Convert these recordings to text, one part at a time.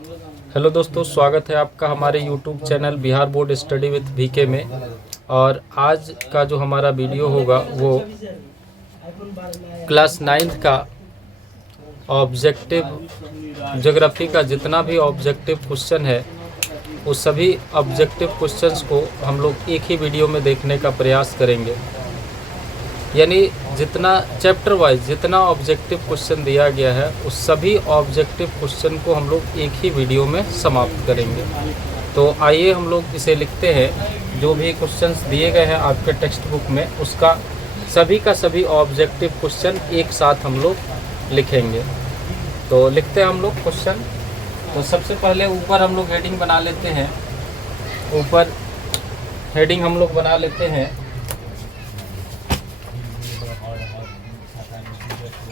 Hello दोस्तों, स्वागत है आपका हमारे YouTube channel Bihar board study with VK में। और आज का जो हमारा वीडियो होगा वो क्लास 9th का ऑब्जेक्टिव ज्योग्राफी का जितना भी ऑब्जेक्टिव क्वेश्चन है उस सभी ऑब्जेक्टिव क्वेश्चंस को हम लोग एक ही वीडियो में देखने का प्रयास करेंगे। यानी जितना चैप्टर वाइज जितना ऑब्जेक्टिव क्वेश्चन दिया गया है उस सभी ऑब्जेक्टिव क्वेश्चन को हम लोग एक ही वीडियो में समाप्त करेंगे। तो आइए हम लोग इसे लिखते हैं। जो भी क्वेश्चंस दिए गए हैं आपके टेक्स्ट बुक में उसका सभी का सभी ऑब्जेक्टिव क्वेश्चन एक साथ हम लोग लिखेंगे। तो लिखते हैं हम लोग क्वेश्चन। तो सबसे पहले ऊपर हम लोग हेडिंग बना लेते हैं। ऊपर हेडिंग हम लोग बना लेते हैं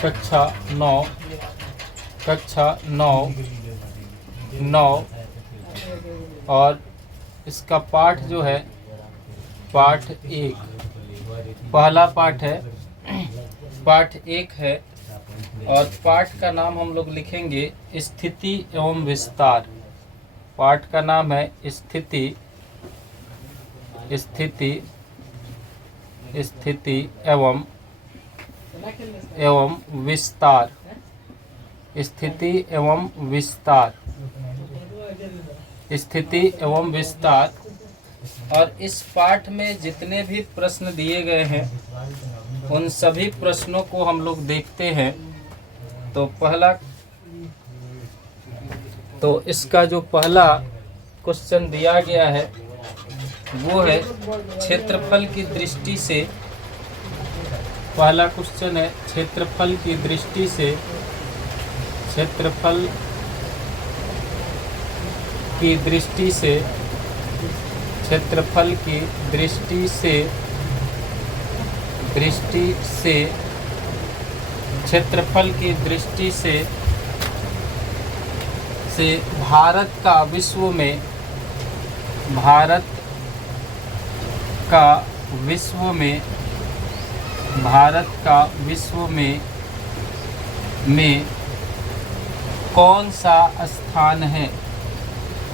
कक्षा 9 और इसका पाठ जो है पाठ 1 पहला पाठ है, पाठ 1 है। और पाठ का नाम हम लोग लिखेंगे स्थिति एवं विस्तार। पाठ का नाम है स्थिति एवं विस्तार। स्थिति एवं विस्तार। स्थिति एवं विस्तार। और इस पाठ में जितने भी प्रश्न दिए गए हैं उन सभी प्रश्नों को हम लोग देखते हैं। तो इसका जो पहला क्वेश्चन दिया गया है वो है क्षेत्रफल की दृष्टि से। पहला क्वेश्चन है क्षेत्रफल की दृष्टि से। क्षेत्रफल की दृष्टि से। क्षेत्रफल की दृष्टि से। क्षेत्रफल की दृष्टि से भारत का विश्व में कौन सा स्थान है।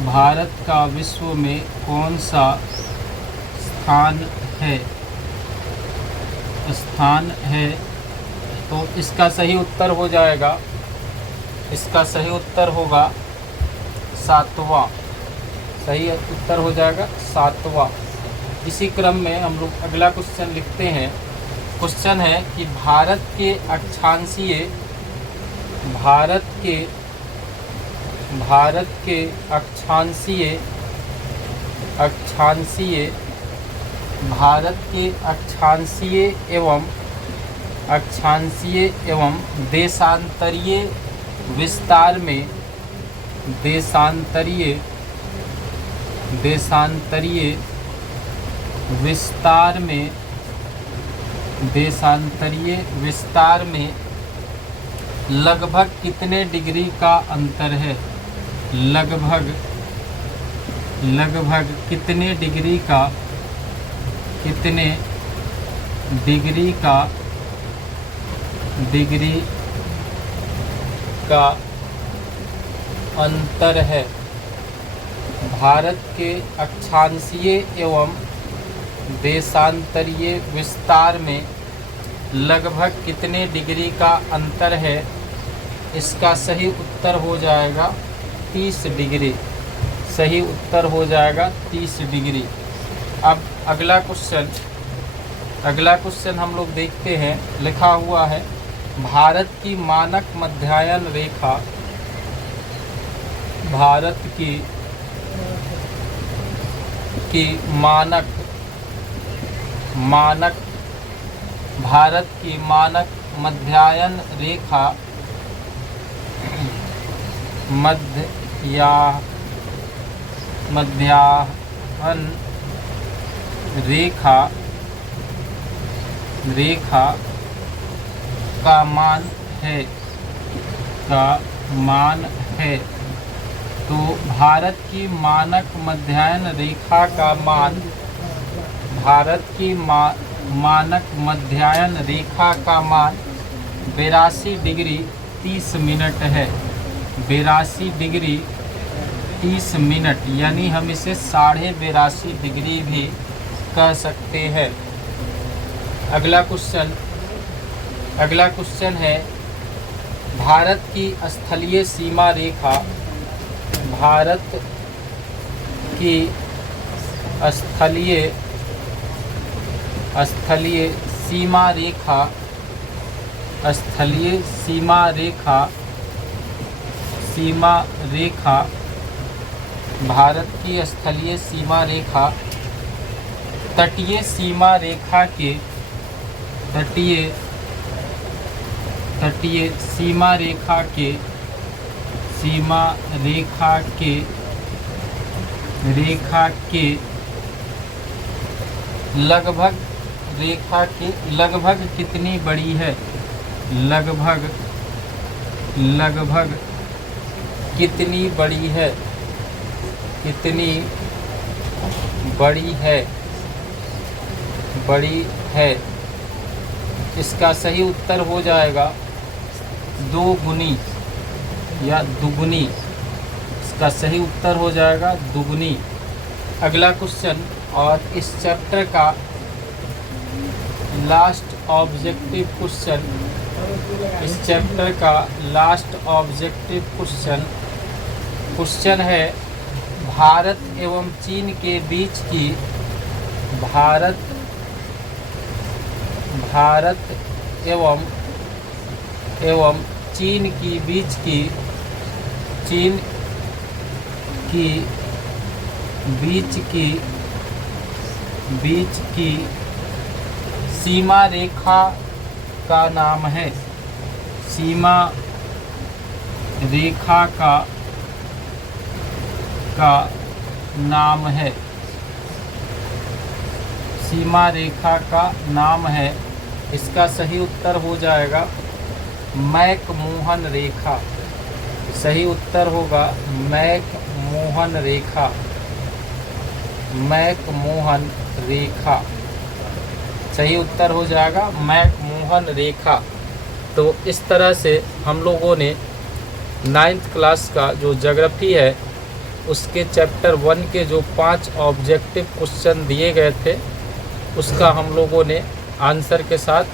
भारत का विश्व में कौन सा स्थान है। तो इसका सही उत्तर हो जाएगा, इसका सही उत्तर होगा 7वां। सही उत्तर हो जाएगा 7वां। इसी क्रम में हम लोग अगला क्वेश्चन लिखते हैं। क्वेश्चन है कि भारत के अक्षांशीय एवं देशांतरीय विस्तार में लगभग कितने डिग्री का अंतर है। लगभग कितने डिग्री का अंतर है। भारत के अक्षांशीय एवं देशांतरीय विस्तार में लगभग कितने डिग्री का अंतर है। इसका सही उत्तर हो जाएगा 30 डिग्री। सही उत्तर हो जाएगा 30 डिग्री। अब अगला क्वेश्चन हम लोग देखते हैं। लिखा हुआ है भारत की मानक मध्यायन रेखा। भारत की मानक मध्यायन रेखा मध्याह्न रेखा का मान है। तो भारत की मानक मध्याह्न रेखा का मान, भारत की मानक मध्याह्न रेखा का मान 82 डिग्री 30 मिनट है। 82 डिग्री 30 मिनट, यानी हम इसे 82.5 डिग्री भी कह सकते हैं। अगला क्वेश्चन है भारत की स्थलीय सीमा रेखा, भारत की स्थलीय सीमा रेखा, स्थलीय सीमा रेखा, भारत की स्थलीय सीमा रेखा तटीय सीमा रेखा के तटीय सीमा रेखा के लगभग कितनी बड़ी है, लगभग कितनी बड़ी है, बड़ी है। इसका सही उत्तर हो जाएगा 2 गुनी या दुगुनी। इसका सही उत्तर हो जाएगा दुगुनी। अगला क्वेश्चन, और इस चैप्टर का लास्ट ऑब्जेक्टिव क्वेश्चन है भारत एवं चीन के बीच की एवं चीन की बीच की सीमा रेखा का नाम है। सीमा रेखा का नाम है। सीमा रेखा का नाम है। इसका सही उत्तर हो जाएगा मैक-मोहन रेखा। सही उत्तर होगा मैक-मोहन रेखा। मैक-मोहन रेखा सही उत्तर हो जाएगा मैक-मोहन रेखा। तो इस तरह से हम लोगों ने 9th क्लास का जो ज्योग्राफी है उसके चैप्टर 1 के जो 5 ऑब्जेक्टिव क्वेश्चन दिए गए थे उसका हम लोगों ने आंसर के साथ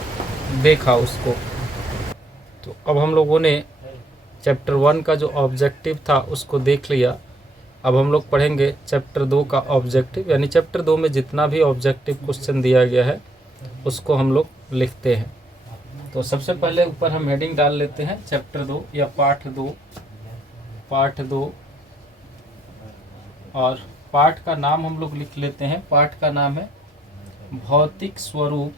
देखा उसको। तो अब हम लोगों ने चैप्टर 1 का जो ऑब्जेक्टिव था उसको देख लिया। अब हम लोग पढ़ेंगे चैप्टर 2 का ऑब्जेक्टिव, यानी चैप्टर 2 में जितना भी ऑब्जेक्टिव क्वेश्चन दिया गया है उसको हम लोग लिखते हैं। तो सबसे पहले ऊपर हम हेडिंग डाल लेते हैं चैप्टर 2 या पाठ 2, और पाठ का नाम हम लोग लिख लेते हैं। पाठ का नाम है भौतिक स्वरूप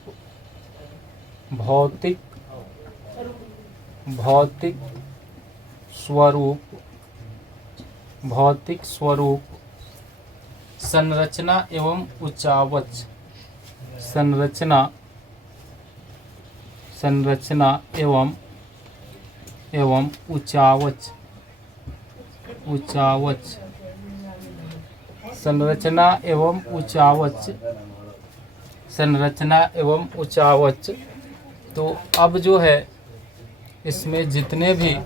संरचना एवं उचावच। संरचना एवं उचावच। संरचना एवं उचावच। तो अब जो है इसमें जितने भी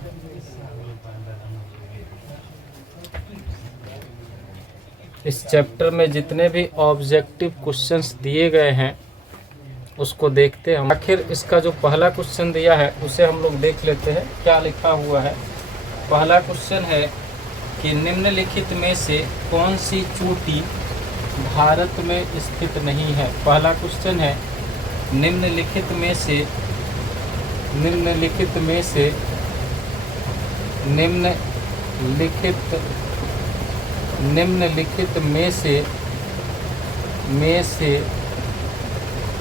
इस चैप्टर में जितने भी ऑब्जेक्टिव क्वेश्चंस दिए गए हैं उसको देखते हैं हम। आखिर इसका जो पहला क्वेश्चन दिया है उसे हम लोग देख लेते हैं क्या लिखा हुआ है। पहला क्वेश्चन है कि निम्नलिखित में से कौन सी चोटी भारत में स्थित नहीं है। पहला क्वेश्चन है निम्नलिखित में से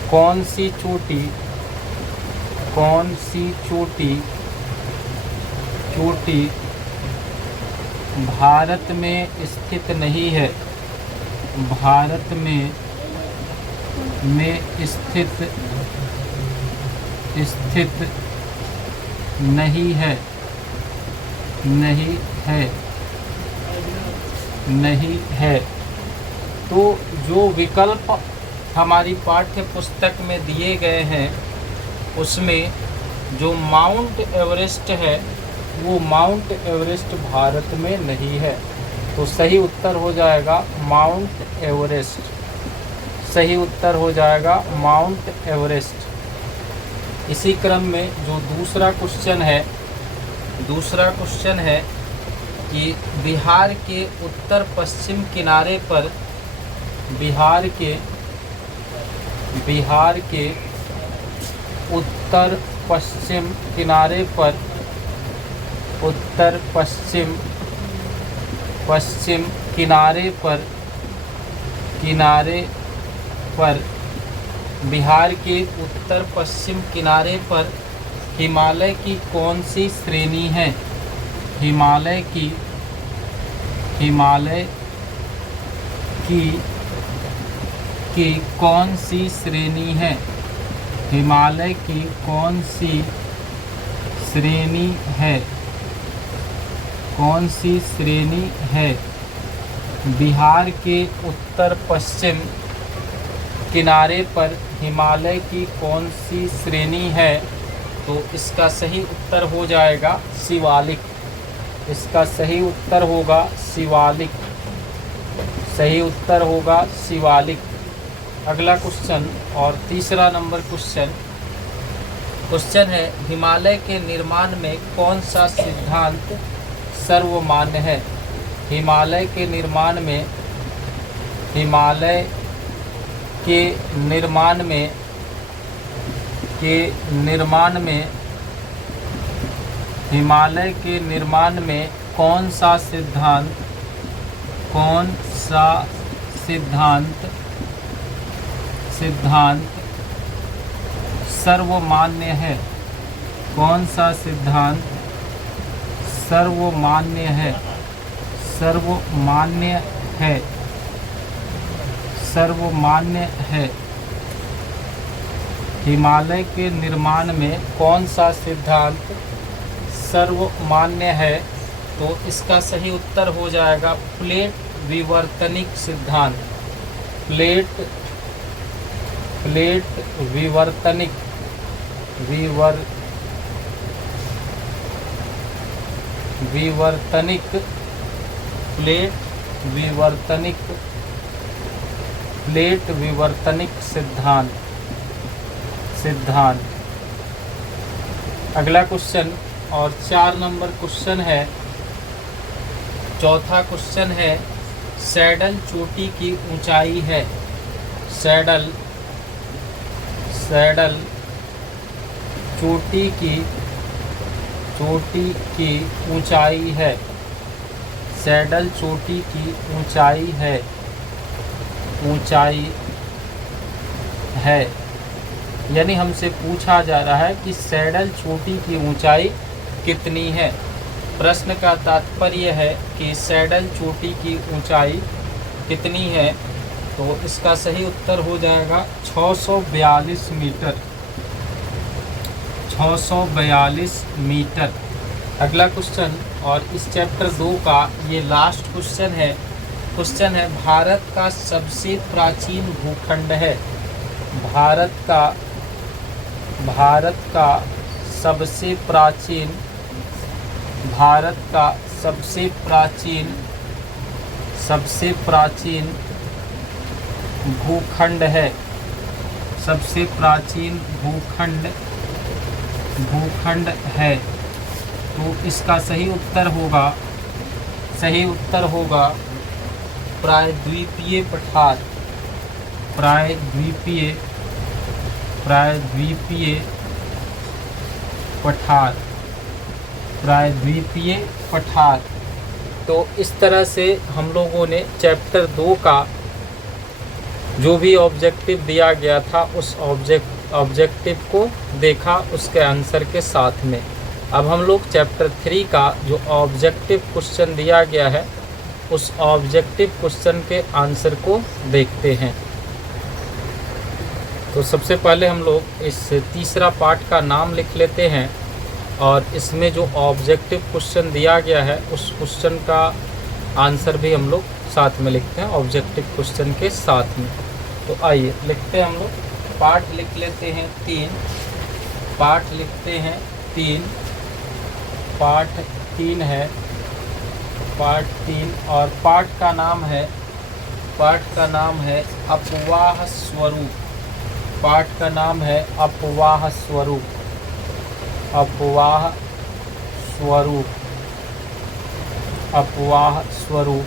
कौन सी चोटी भारत में स्थित नहीं है। भारत में स्थित नहीं है। तो जो विकल्प हमारी पाठ्य पुस्तक में दिए गए हैं उसमें जो माउंट एवरेस्ट है वो माउंट एवरेस्ट भारत में नहीं है। तो सही उत्तर हो जाएगा माउंट एवरेस्ट। सही उत्तर हो जाएगा माउंट एवरेस्ट। इसी क्रम में जो दूसरा क्वेश्चन है कि बिहार के उत्तर पश्चिम किनारे पर बिहार के उत्तर पश्चिम किनारे पर बिहार के उत्तर पश्चिम किनारे पर हिमालय की कौन सी श्रेणी है? हिमालय की कौन सी श्रेणी है? हिमालय की कौन सी श्रेणी है? कौन सी श्रेणी है? बिहार के उत्तर पश्चिम किनारे पर हिमालय की कौन सी श्रेणी है? तो इसका सही उत्तर हो जाएगा शिवालिक। इसका सही उत्तर होगा शिवालिक। सही उत्तर होगा शिवालिक। अगला क्वेश्चन और तीसरा नंबर क्वेश्चन है हिमालय के निर्माण में कौन सा सिद्धांत सर्वमान्य है? हिमालय के निर्माण में हिमालय के निर्माण में कौन सा सिद्धांत सर्वमान्य है? कौन सा सिद्धांत सर्वमान्य है? सर्वमान्य है। हिमालय के निर्माण में कौन सा सिद्धांत सर्वमान्य है? तो इसका सही उत्तर हो जाएगा प्लेट विवर्तनिक सिद्धांत। प्लेट विवर्तनिक प्लेट विवर्तनिक सिद्धांत। अगला क्वेश्चन और 4 नंबर क्वेश्चन है। चौथा क्वेश्चन है सैडल चोटी की ऊंचाई है। सैडल चोटी की ऊंचाई है। सैडल चोटी की ऊंचाई है। यानी हमसे पूछा जा रहा है कि सैडल चोटी की ऊंचाई कितनी है। प्रश्न का तात्पर्य है कि सैडल चोटी की ऊंचाई कितनी है। तो इसका सही उत्तर हो जाएगा 642 मीटर। 642 मीटर। अगला क्वेश्चन और इस चैप्टर 2 का ये लास्ट क्वेश्चन है भारत का सबसे प्राचीन भूखंड है। भारत का सबसे प्राचीन भूखंड है। सबसे प्राचीन भूखंड है। तो इसका सही उत्तर होगा प्रायद्वीपीय पठार। प्रायद्वीपीय पठार। तो इस तरह से हम लोगों ने चैप्टर 2 का जो भी ऑब्जेक्टिव दिया गया था उस ऑब्जेक्टिव को देखा उसके आंसर के साथ में। अब हम लोग चैप्टर 3 का जो ऑब्जेक्टिव क्वेश्चन दिया गया है उस ऑब्जेक्टिव क्वेश्चन के आंसर को देखते हैं। तो सबसे पहले हम लोग इस तीसरा पार्ट का नाम लिख लेते हैं और इसमें जो ऑब्जेक्टिव क्वेश्चन दिया गया है उस क्वेश्चन का आंसर भी हम लोग साथ में लिखते हैं ऑब्जेक्टिव क्वेश्चन के साथ में। तो आइए लिखते हैं हम लोग। पार्ट लिख लेते हैं 3। पार्ट लिखते हैं 3। पार्ट 3 है पाठ 3 और पाठ का नाम है अपवाह स्वरूप। पाठ का नाम है अपवाह स्वरूप। अपवाह स्वरूप। अपवाह स्वरूप।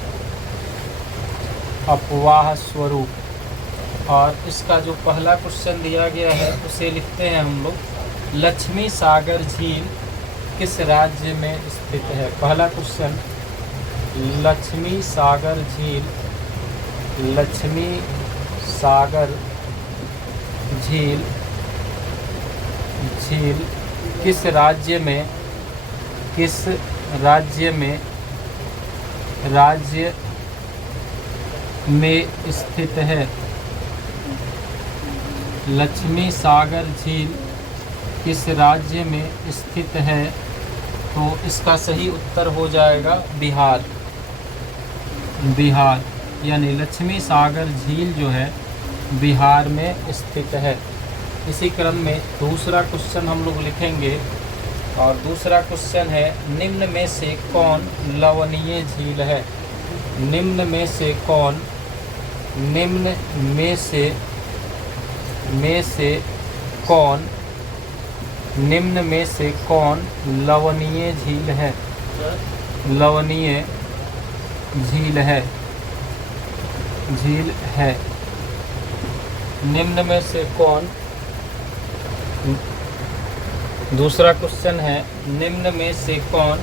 अपवाह स्वरूप। और इसका जो पहला क्वेश्चन दिया गया है उसे लिखते हैं हम लोग। लक्ष्मी सागर झील किस राज्य में स्थित है? पहला क्वेश्चन, लक्ष्मी सागर झील। लक्ष्मी सागर झील किस राज्य में स्थित है? लक्ष्मी सागर झील किस राज्य में स्थित है? तो इसका सही उत्तर हो जाएगा बिहार। बिहार, यानी लक्ष्मी सागर झील जो है बिहार में स्थित है। इसी क्रम में दूसरा क्वेश्चन हम लोग लिखेंगे और दूसरा क्वेश्चन है निम्न में से कौन लवणीय झील है? निम्न में से कौन लवणीय झील है? लवणीय झील है। निम्न में से कौन? दूसरा क्वेश्चन है निम्न में से कौन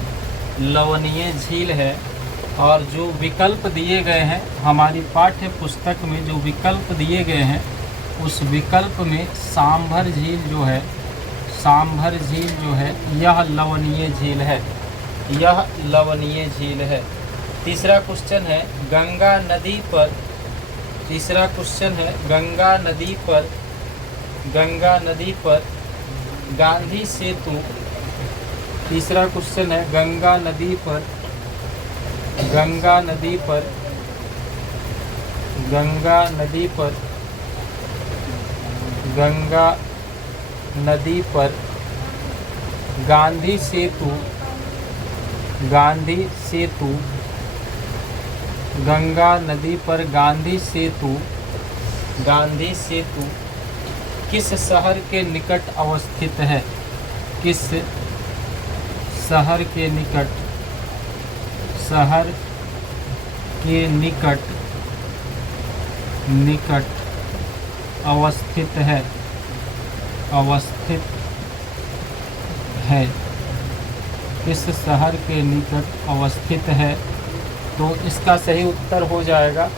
लवणीय झील है? और जो विकल्प दिए गए हैं हमारी पाठ्य पुस्तक में, जो विकल्प दिए गए हैं उस विकल्प में सांभर झील जो है यह लवणीय झील है। यह लवणीय झील है। तीसरा क्वेश्चन है गंगा नदी पर। तीसरा क्वेश्चन है गंगा नदी पर गांधी सेतु। तीसरा क्वेश्चन है गंगा नदी पर गांधी सेतु गंगा नदी पर गांधी सेतु किस शहर के निकट अवस्थित है? किस शहर के निकट अवस्थित है? किस शहर के निकट अवस्थित है? तो इसका सही उत्तर हो जाएगा,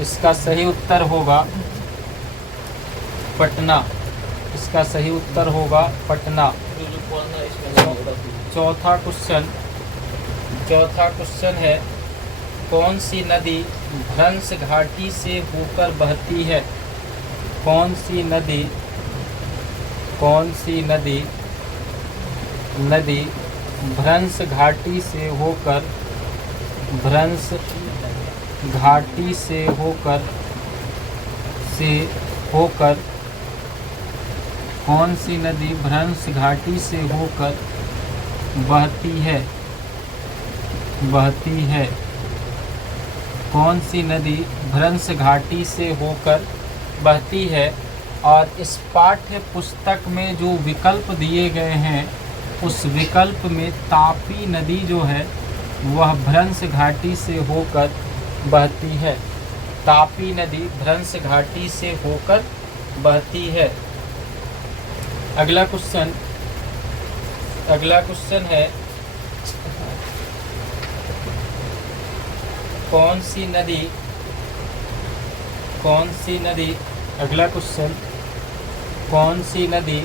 इसका सही उत्तर होगा पटना। इसका सही उत्तर होगा पटना। चौथा क्वेश्चन है कौन सी नदी भ्रंश घाटी से होकर बहती है? कौन सी नदी भ्रंश घाटी से होकर कौन सी नदी भ्रंश घाटी से होकर बहती है? कौन सी नदी भ्रंश घाटी से होकर बहती है? और इस पाठ्य पुस्तक में जो विकल्प दिए गए हैं उस विकल्प में तापी नदी जो है वह भ्रंश घाटी से होकर बहती है। तापी नदी भ्रंश घाटी से होकर बहती है। अगला क्वेश्चन है कौन सी नदी अगला क्वेश्चन कौन सी नदी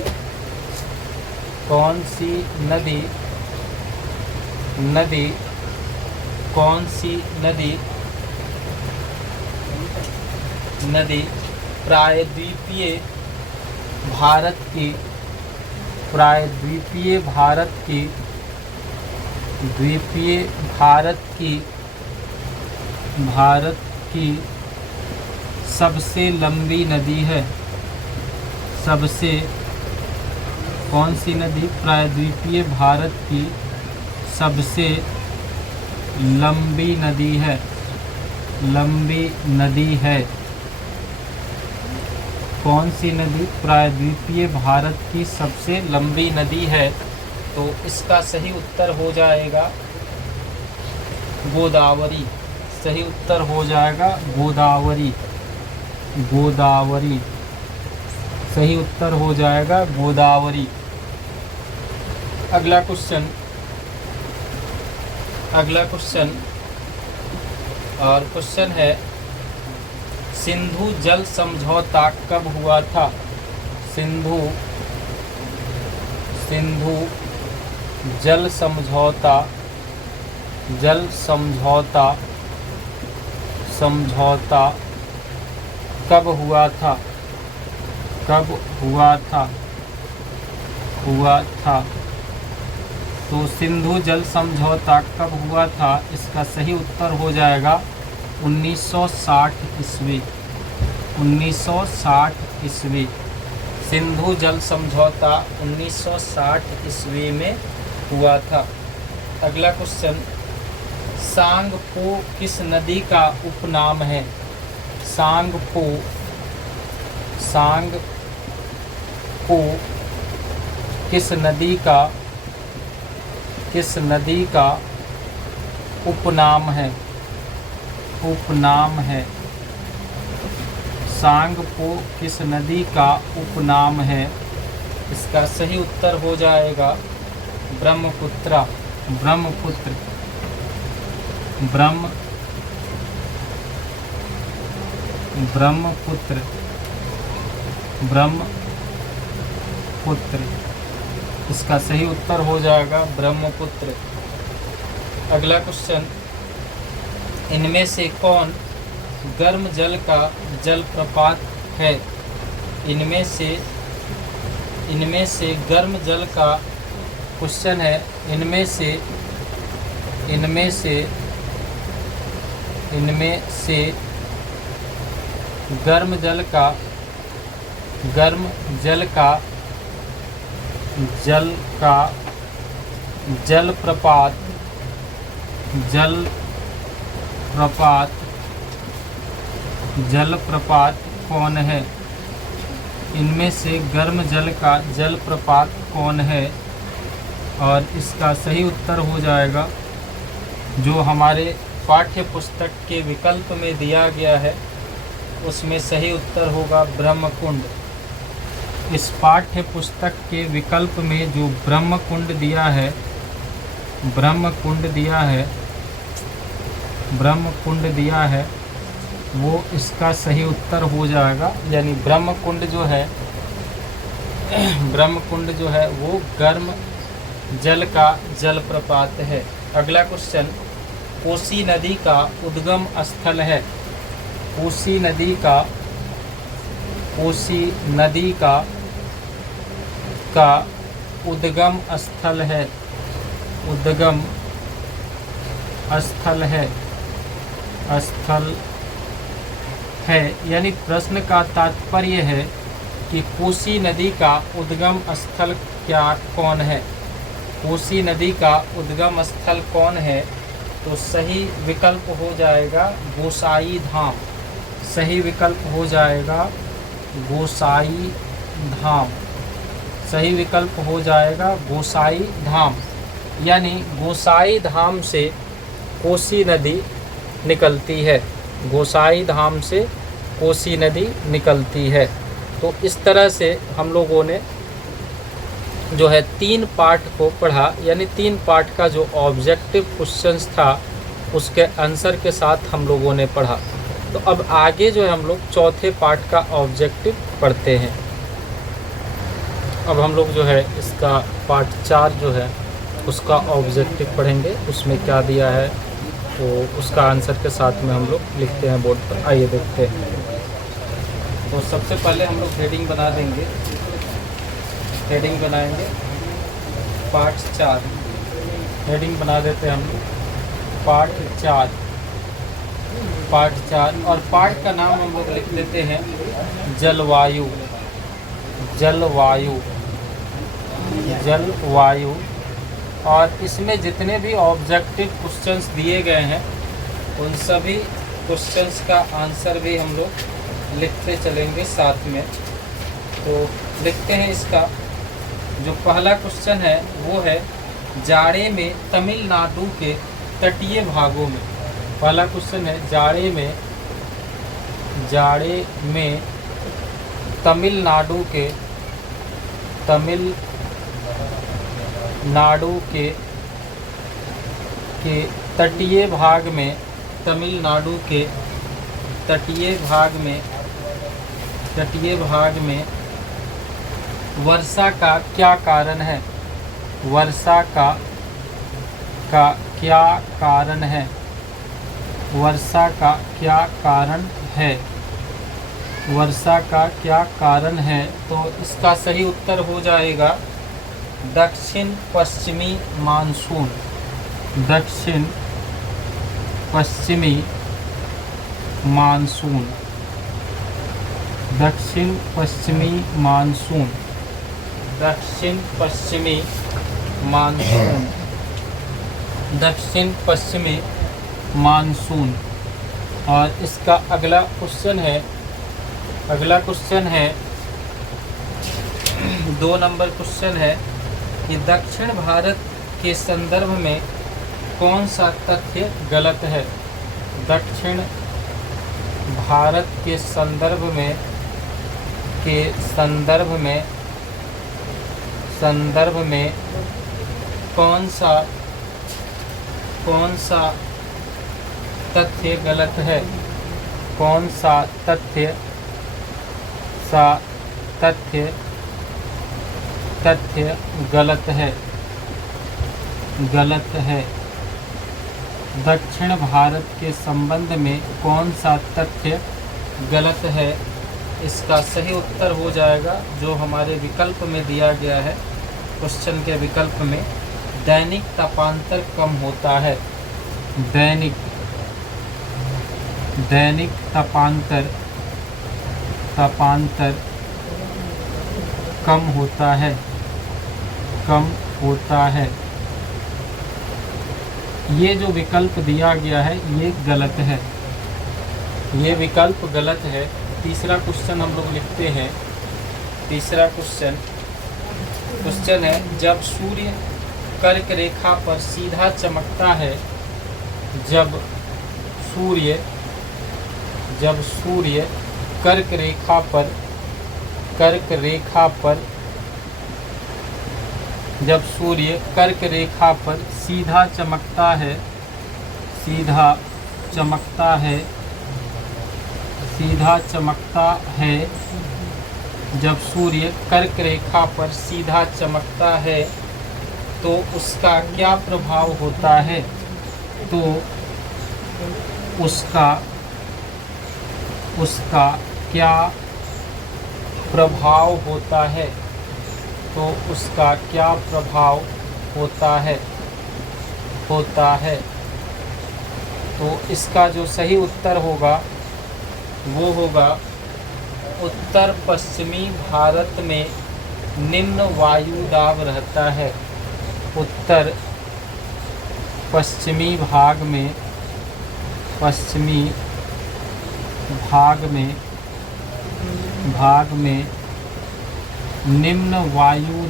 प्रायद्वीपीय भारत की सबसे लंबी नदी है? कौन सी नदी प्रायद्वीपीय भारत की सबसे लंबी नदी है, लंबी नदी है। कौन सी नदी प्रायद्वीपीय भारत की सबसे लंबी नदी है? तो इसका सही उत्तर हो जाएगा गोदावरी। सही उत्तर हो जाएगा गोदावरी, गोदावरी। सही उत्तर हो जाएगा गोदावरी। अगला क्वेश्चन, अगला क्वेश्चन और क्वेश्चन है सिंधु जल समझौता कब हुआ था? सिंधु जल समझौता, जल समझौता, समझौता कब हुआ था? कब हुआ था? हुआ था। तो सिंधु जल समझौता कब हुआ था? इसका सही उत्तर हो जाएगा 1960 ईस्वी। 1960 ईस्वी। सिंधु जल समझौता 1960 ईस्वी में हुआ था। अगला क्वेश्चन, सांगपो किस नदी का उपनाम है? सांगपो, सांगपो किस नदी का, किस नदी का उपनाम है? उपनाम है। सांगपो किस नदी का उपनाम है? इसका सही उत्तर हो जाएगा ब्रह्मपुत्रा। ब्रह्मपुत्र, ब्रह्मपुत्र, ब्रह्मपुत्र। इसका सही उत्तर हो जाएगा ब्रह्मपुत्र। अगला क्वेश्चन, इनमें से कौन गर्म जल का जलप्रपात है? इनमें से गर्म जल का क्वेश्चन है। इनमें से गर्म जल का जलप्रपात कौन है? इनमें से गर्म जल का जलप्रपात कौन है? और इसका सही उत्तर हो जाएगा जो हमारे पाठ्य पुस्तक के विकल्प में दिया गया है, उसमें सही उत्तर होगा ब्रह्मकुंड। इस पाठ्य पुस्तक के विकल्प में जो ब्रह्मकुंड दिया है, ब्रह्मकुंड दिया है, वो इसका सही उत्तर हो जाएगा। यानी ब्रह्मकुंड जो है वो गर्म जल का जलप्रपात है। अगला क्वेश्चन, कोसी नदी का उद्गम स्थल है। कोसी नदी का उद्गम स्थल है। उद्गम स्थल है। यानी प्रश्न का तात्पर्य है कि कोसी नदी का उद्गम स्थल कौन है? कोसी नदी का उद्गम स्थल कौन है? तो सही विकल्प हो जाएगा गोसाई धाम। सही विकल्प हो जाएगा गोसाई धाम। सही विकल्प हो जाएगा गोसाई धाम। यानी गोसाई धाम से कोसी नदी निकलती है। गोसाई धाम से कोसी नदी निकलती है। तो इस तरह से हम लोगों ने जो है 3 पार्ट को पढ़ा। यानी 3 पार्ट का जो ऑब्जेक्टिव क्वेश्चंस था उसके आंसर के साथ हम लोगों ने पढ़ा। तो अब आगे जो है हम लोग चौथे पार्ट का ऑब्जेक्टिव पढ़ते हैं। अब हम लोग जो है इसका पार्ट 4 जो है उसका ऑब्जेक्टिव पढ़ेंगे। उसमें क्या दिया है तो उसका आंसर के साथ में हम लोग लिखते हैं बोर्ड पर। आइए देखते हैं। तो सबसे पहले हम लोग हेडिंग बना देंगे। हेडिंग बनाएंगे पार्ट 4। हेडिंग बना देते हैं हम लोग पार्ट 4। पार्ट 4 और पार्ट का नाम हम लोग लिख देते हैं जलवायु। जलवायु, जलवायु और इसमें जितने भी ऑब्जेक्टिव क्वेश्चंस दिए गए हैं उन सभी क्वेश्चंस का आंसर भी हम लोग लिखते चलेंगे साथ में। तो लिखते हैं इसका। जो पहला क्वेश्चन है वो है जाड़े में तमिलनाडु के तटीय भागों में। पहला क्वेश्चन है जाड़े में तमिलनाडु के तटीय भाग में तमिलनाडु के तटीय भाग में वर्षा का क्या कारण है? वर्षा का क्या कारण है? वर्षा का क्या कारण है? वर्षा का क्या कारण है? तो इसका सही उत्तर हो जाएगा दक्षिण पश्चिमी मानसून। दक्षिण पश्चिमी मानसून। दक्षिण पश्चिमी मानसून। दक्षिण पश्चिमी मानसून। दक्षिण पश्चिमी मानसून। और इसका अगला क्वेश्चन है 2 नंबर क्वेश्चन है कि दक्षिण भारत के संदर्भ में कौन सा तथ्य गलत है? दक्षिण भारत के संदर्भ में कौन सा तथ्य गलत है? कौन सा तथ्य गलत है? गलत है। दक्षिण भारत के संबंध में कौन सा तथ्य गलत है? इसका सही उत्तर हो जाएगा जो हमारे विकल्प में दिया गया है। क्वेश्चन के विकल्प में दैनिक तापांतर कम होता है। दैनिक तापांतर कम होता है। कम होता है। ये जो विकल्प दिया गया है ये गलत है। ये विकल्प गलत है। तीसरा क्वेश्चन हम लोग लिखते हैं। तीसरा क्वेश्चन है जब सूर्य कर्क रेखा पर सीधा चमकता है। जब सूर्य कर्क रेखा पर सीधा चमकता है। जब सूर्य कर्क रेखा पर सीधा चमकता है तो उसका क्या प्रभाव होता है? तो उसका क्या प्रभाव होता है? तो उसका क्या प्रभाव होता है? तो इसका जो सही उत्तर होगा वो होगा उत्तर पश्चिमी भारत में निम्न वायु दाब रहता है। उत्तर पश्चिमी भाग में निम्न वायु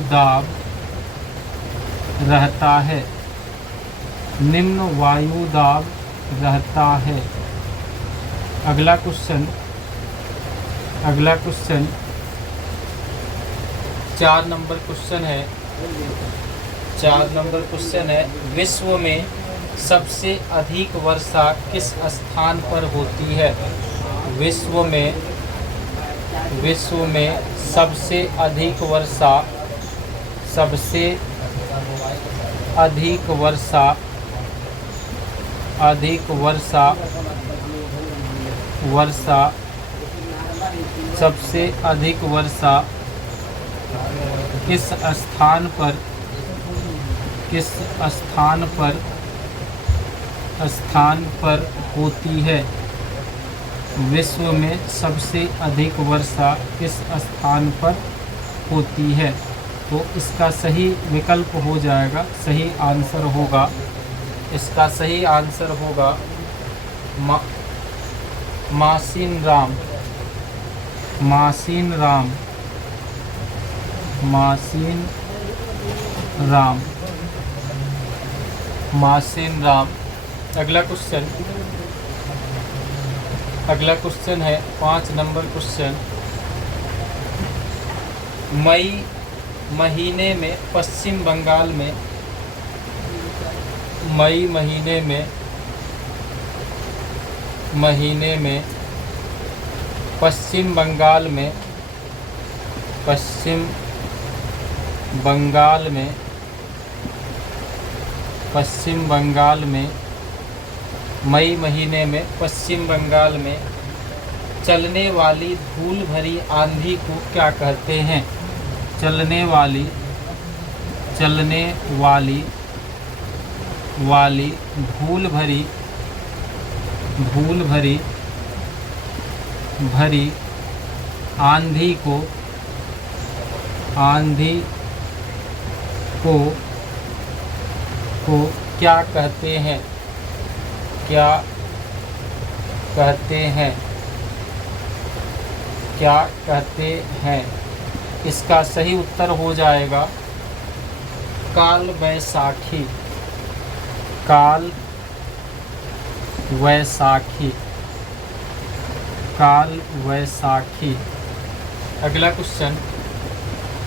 दाब रहता है। निम्न वायु दाब रहता है। अगला क्वेश्चन 4 नंबर क्वेश्चन है। 4 नंबर क्वेश्चन है विश्व में सबसे अधिक वर्षा किस स्थान पर होती है? विश्व में सबसे अधिक वर्षा किस स्थान पर होती है? विश्व में सबसे अधिक वर्षा किस स्थान पर होती है। तो इसका सही विकल्प हो जाएगा, सही आंसर होगा, इसका सही आंसर होगा मासीन राम, मासीन राम, मासीन राम, मासीन राम। अगला क्वेश्चन, अगला क्वेश्चन है 5 नंबर क्वेश्चन। मई महीने में पश्चिम बंगाल में, मई महीने में पश्चिम बंगाल में, पश्चिम बंगाल में, पश्चिम बंगाल में, मई महीने में पश्चिम बंगाल में चलने वाली धूल भरी आंधी को क्या कहते हैं? चलने वाली धूल भरी आंधी को क्या कहते हैं? क्या कहते हैं? क्या कहते हैं? इसका सही उत्तर हो जाएगा काल वैसाखी, काल वैसाखी, काल वैसाखी। अगला क्वेश्चन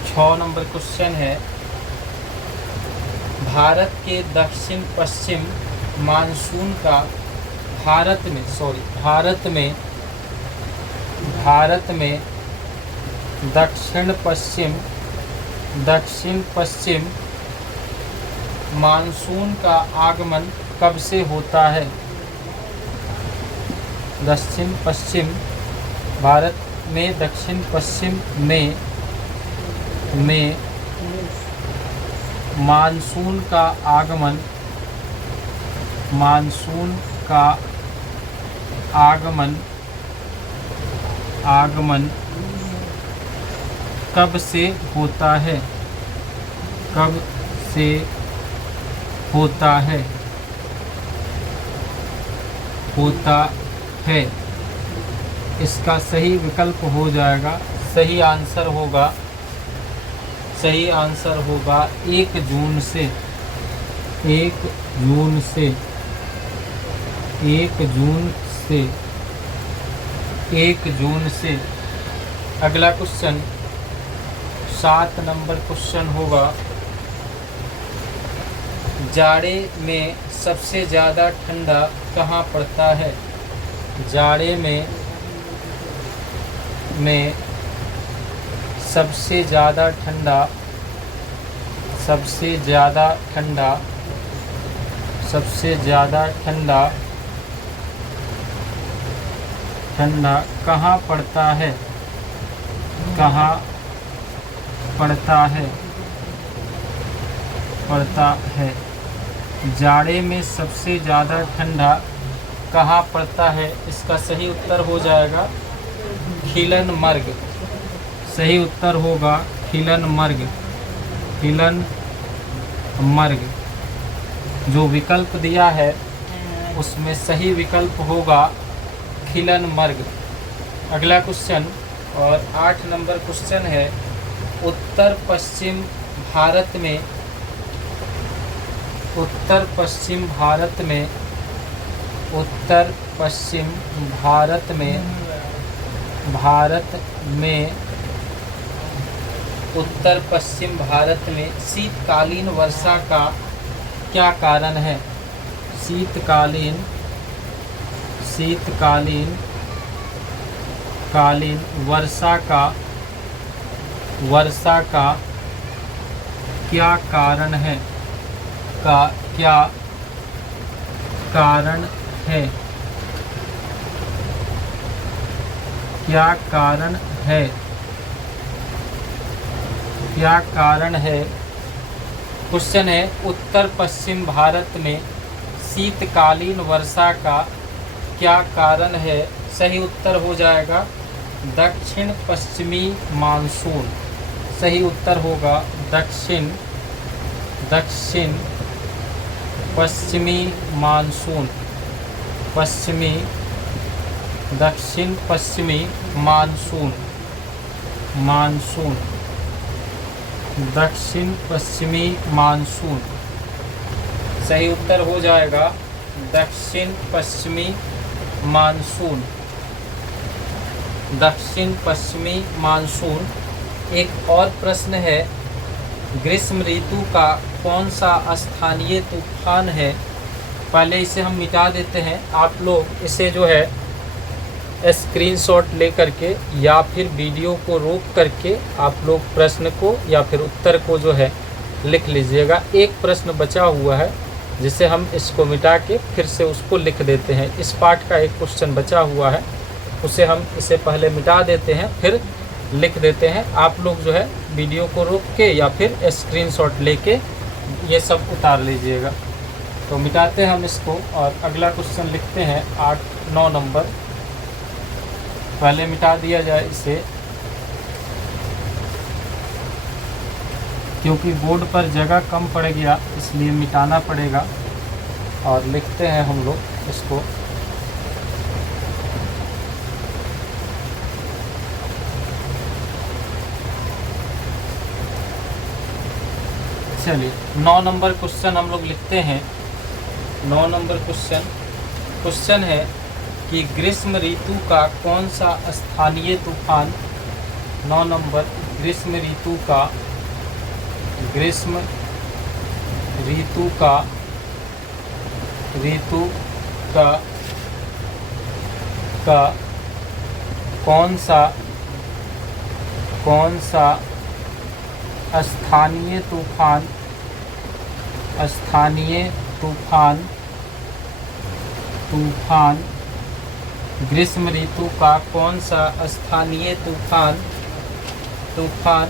6 नंबर क्वेश्चन है। भारत के दक्षिण पश्चिम मानसून का भारत में दक्षिण पश्चिम मानसून का आगमन कब से होता है? दक्षिण पश्चिम भारत में दक्षिण पश्चिम में मानसून का आगमन कब से होता है? कब से होता है? होता है। इसका सही विकल्प हो जाएगा, सही आंसर होगा, सही आंसर होगा 1 जून से, 1 जून से, 1 जून से, 1 जून से। अगला क्वेश्चन 7 नंबर क्वेश्चन होगा। जाड़े में सबसे ज़्यादा ठंडा कहाँ पड़ता है? जाड़े में सबसे ज़्यादा ठंडा, सबसे ज़्यादा ठंडा, सबसे ज़्यादा ठंडा कहाँ पड़ता है? कहाँ पड़ता है? पड़ता है। जाड़े में सबसे ज़्यादा ठंडा कहाँ पड़ता है? इसका सही उत्तर हो जाएगा खिलनमर्ग, सही उत्तर होगा खिलनमर्ग, खिलनमर्ग। जो विकल्प दिया है उसमें सही विकल्प होगा खिलनमर्ग। अगला क्वेश्चन और 8 नंबर क्वेश्चन है। उत्तर पश्चिम भारत में, उत्तर पश्चिम भारत में, उत्तर पश्चिम भारत में, उत्तर पश्चिम भारत में शीतकालीन वर्षा का क्या कारण है? शीतकालीन वर्षा का क्या कारण है? का क्या कारण है? क्या कारण है? क्या कारण है? क्वेश्चन है उत्तर पश्चिम भारत में शीतकालीन वर्षा का क्या कारण है? सही उत्तर हो जाएगा दक्षिण पश्चिमी मानसून, सही उत्तर होगा दक्षिण पश्चिमी मानसून। दक्षिण पश्चिमी मानसून। दक्षिण पश्चिमी मानसून सही उत्तर हो जाएगा दक्षिण पश्चिमी मानसून। दक्षिण पश्चिमी मानसून। एक और प्रश्न है, ग्रीष्म ऋतु का कौन सा स्थानीय तूफान है? पहले इसे हम मिटा देते हैं। आप लोग इसे जो है स्क्रीनशॉट ले करके या फिर वीडियो को रोक करके आप लोग प्रश्न को या फिर उत्तर को जो है लिख लीजिएगा। एक प्रश्न बचा हुआ है जिसे हम इसको मिटा के फिर से उसको लिख देते हैं। इस पार्ट का एक क्वेश्चन बचा हुआ है, उसे हम इसे पहले मिटा देते हैं फिर लिख देते हैं। आप लोग जो है वीडियो को रोक के या फिर स्क्रीनशॉट लेके ये सब उतार लीजिएगा। तो मिटाते हैं हम इसको और अगला क्वेश्चन लिखते हैं 8-9 नंबर। पहले मिटा दिया जाए इसे, क्योंकि बोर्ड पर जगह कम पड़ गया इसलिए मिटाना पड़ेगा। और लिखते हैं हम लोग इसको। चलिए 9 नंबर क्वेश्चन हम लोग लिखते हैं। 9 नंबर क्वेश्चन है कि ग्रीष्म ऋतु का कौन सा स्थानीय तूफान। 9 नंबर ग्रीष्म ऋतु का कौन सा स्थानीय तूफान ग्रीष्म ऋतु का कौन सा स्थानीय तूफान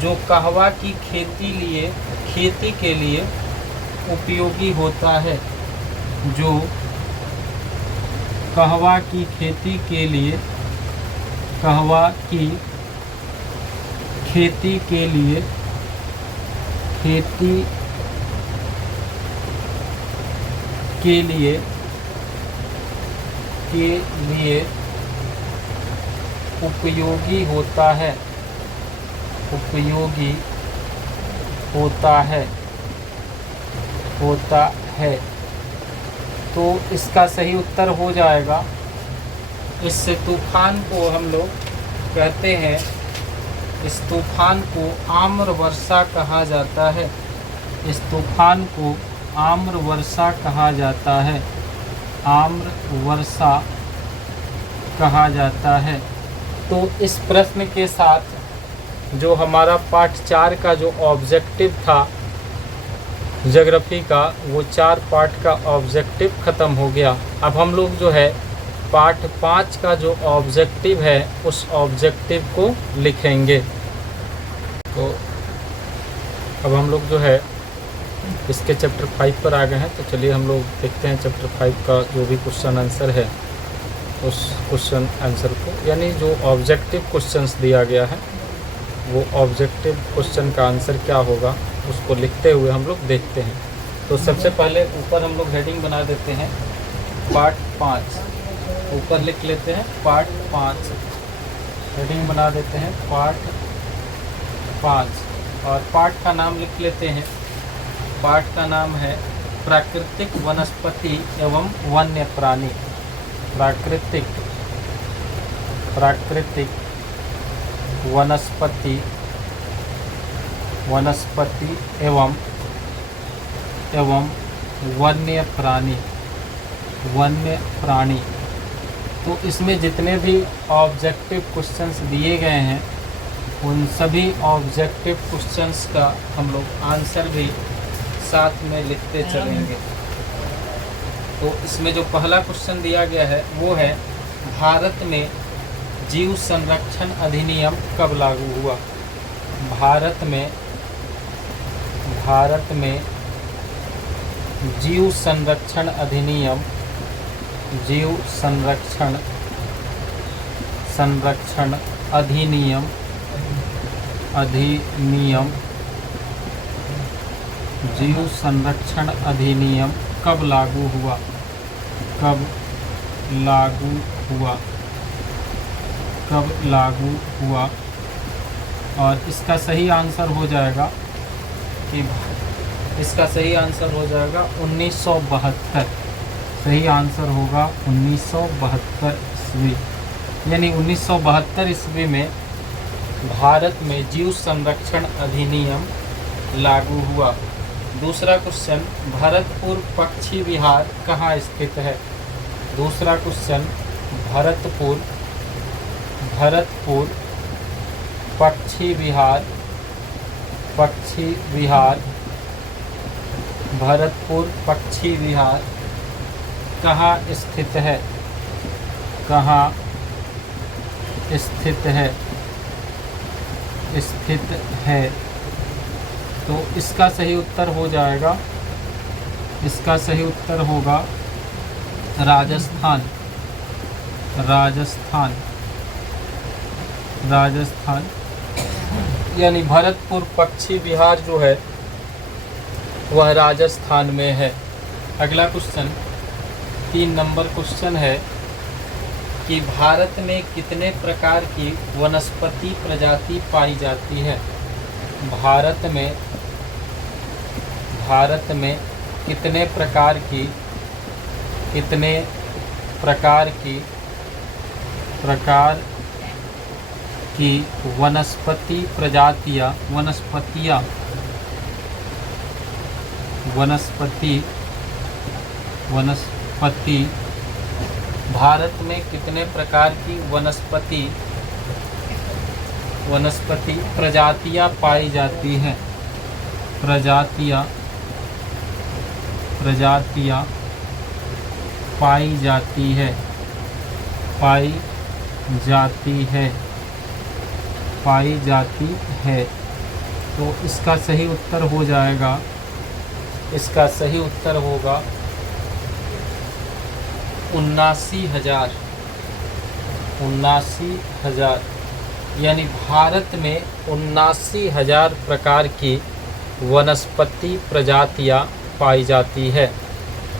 जो कहवा की खेती के लिए उपयोगी होता है। जो कहवा की खेती के लिए उपयोगी होता है। तो इसका सही उत्तर हो जाएगा, इस तूफान को हम लोग कहते हैं, इस तूफान को आम्र वर्षा कहा जाता है। इस तूफान को आम्र वर्षा कहा जाता है। आम्र वर्षा कहा जाता है। तो इस प्रश्न के साथ जो हमारा पार्ट 4 का जो ऑब्जेक्टिव था ज्योग्राफी का, वो 4 पार्ट का ऑब्जेक्टिव ख़त्म हो गया। अब हम लोग जो है पार्ट 5 का जो ऑब्जेक्टिव है उस ऑब्जेक्टिव को लिखेंगे। तो अब हम लोग जो है इसके चैप्टर 5 पर आ गए हैं। तो चलिए हम लोग देखते हैं चैप्टर 5 का जो भी क्वेश्चन आंसर है उस क्वेश्चन आंसर को, यानी जो ऑब्जेक्टिव क्वेश्चंस दिया गया है वो ऑब्जेक्टिव क्वेश्चन का आंसर क्या होगा उसको लिखते हुए हम लोग देखते हैं। तो सबसे पहले ऊपर हम लोग हेडिंग बना देते हैं पार्ट 5, ऊपर लिख लेते हैं पार्ट 5, हेडिंग बना देते हैं पार्ट 5 और पार्ट का नाम लिख लेते हैं। पार्ट का नाम है प्राकृतिक वनस्पति एवं वन्य प्राणी। प्राकृतिक वनस्पति एवं वन्य प्राणी। तो इसमें जितने भी ऑब्जेक्टिव क्वेश्चंस दिए गए हैं उन सभी ऑब्जेक्टिव क्वेश्चंस का हम लोग आंसर भी साथ में लिखते चलेंगे। तो इसमें जो पहला क्वेश्चन दिया गया है वो है, भारत में जीव संरक्षण अधिनियम कब लागू हुआ। भारत में जीव संरक्षण अधिनियम अधिनियम, जीव संरक्षण अधिनियम कब लागू हुआ? कब लागू हुआ? कब लागू हुआ? और इसका सही आंसर हो जाएगा कि इसका सही आंसर हो जाएगा 1972। सही आंसर होगा 1972 ईस्वी। यानी 1972 ईस्वी में भारत में जीव संरक्षण अधिनियम लागू हुआ। दूसरा क्वेश्चन, भरतपुर पक्षी विहार कहाँ स्थित है? दूसरा क्वेश्चन, भरतपुर पक्षी विहार भरतपुर पक्षी विहार कहाँ स्थित है? कहाँ स्थित है? स्थित है। तो इसका सही उत्तर हो जाएगा, इसका सही उत्तर होगा राजस्थान। राजस्थान, राजस्थान। यानी भरतपुर पक्षी विहार जो है वह राजस्थान में है। अगला क्वेश्चन 3 नंबर क्वेश्चन है कि भारत में कितने प्रकार की वनस्पति प्रजाति पाई जाती है? भारत में कितने प्रकार की वनस्पति प्रजातियाँ वनस्पति भारत में कितने प्रकार की वनस्पति प्रजातियाँ पाई जाती हैं? प्रजातियाँ पाई जाती है। तो इसका सही उत्तर हो जाएगा, इसका सही उत्तर होगा 79,000। 79,000। यानी भारत में 79,000 प्रकार की वनस्पति प्रजातियाँ पाई जाती है।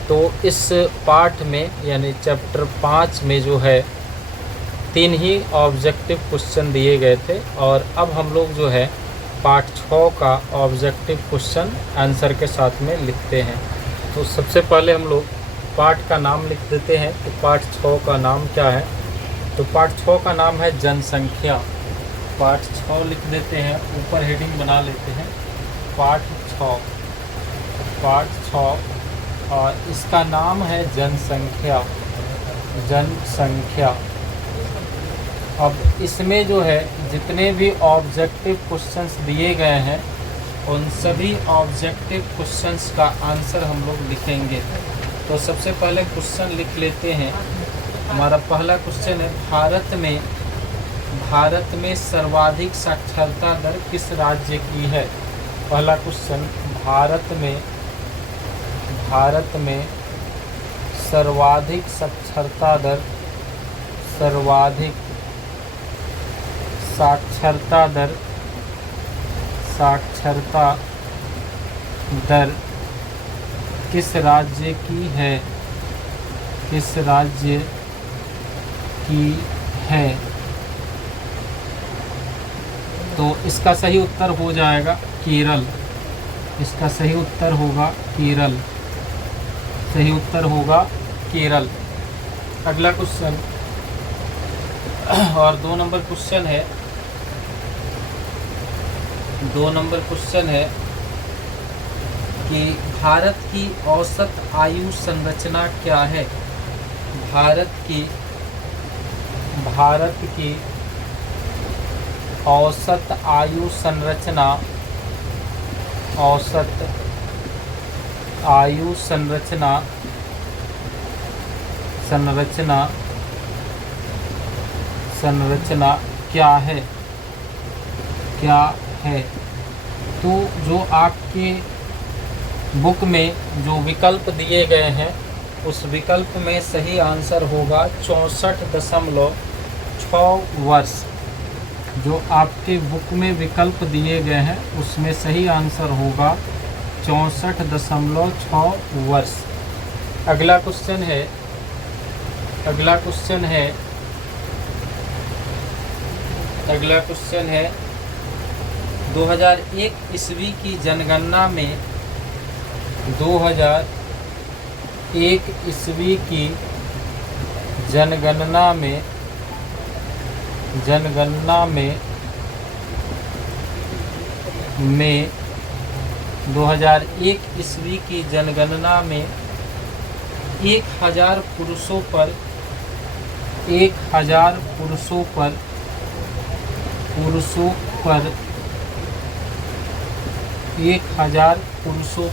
तो इस पाठ में यानी चैप्टर 5 में जो है 3 ही ऑब्जेक्टिव क्वेश्चन दिए गए थे, और अब हम लोग जो है पार्ट 6 का ऑब्जेक्टिव क्वेश्चन आंसर के साथ में लिखते हैं। तो सबसे पहले हम लोग पार्ट का नाम लिख देते हैं। तो पार्ट 6 का नाम क्या है? तो पार्ट 6 का नाम है जनसंख्या। पार्ट 6 लिख देते हैं, ऊपर हेडिंग बना लेते हैं पार्ट 6। और इसका नाम है जनसंख्या। अब इसमें जो है जितने भी ऑब्जेक्टिव क्वेश्चंस दिए गए हैं उन सभी ऑब्जेक्टिव क्वेश्चंस का आंसर हम लोग लिखेंगे। तो सबसे पहले क्वेश्चन लिख लेते हैं। हमारा पहला क्वेश्चन है, भारत में सर्वाधिक साक्षरता दर किस राज्य की है? पहला क्वेश्चन, भारत में सर्वाधिक साक्षरता दर किस राज्य की है? किस राज्य की है? तो इसका सही उत्तर हो जाएगा केरल। इसका सही उत्तर होगा केरल। सही उत्तर होगा केरल। अगला क्वेश्चन और 2 नंबर क्वेश्चन है। 2 नंबर क्वेश्चन है कि भारत की औसत आयु संरचना क्या है? भारत की औसत आयु संरचना क्या है? तो जो आपके बुक में जो विकल्प दिए गए हैं उस विकल्प में सही आंसर होगा 64.6 वर्ष। जो आपके बुक में विकल्प दिए गए हैं उसमें सही आंसर होगा 64.6 वर्ष। अगला क्वेश्चन है 2001 ईस्वी की जनगणना में 2001 ईस्वी की जनगणना में 2001 ईस्वी की जनगणना में 1000 पुरुषों पर 1000 पुरुषों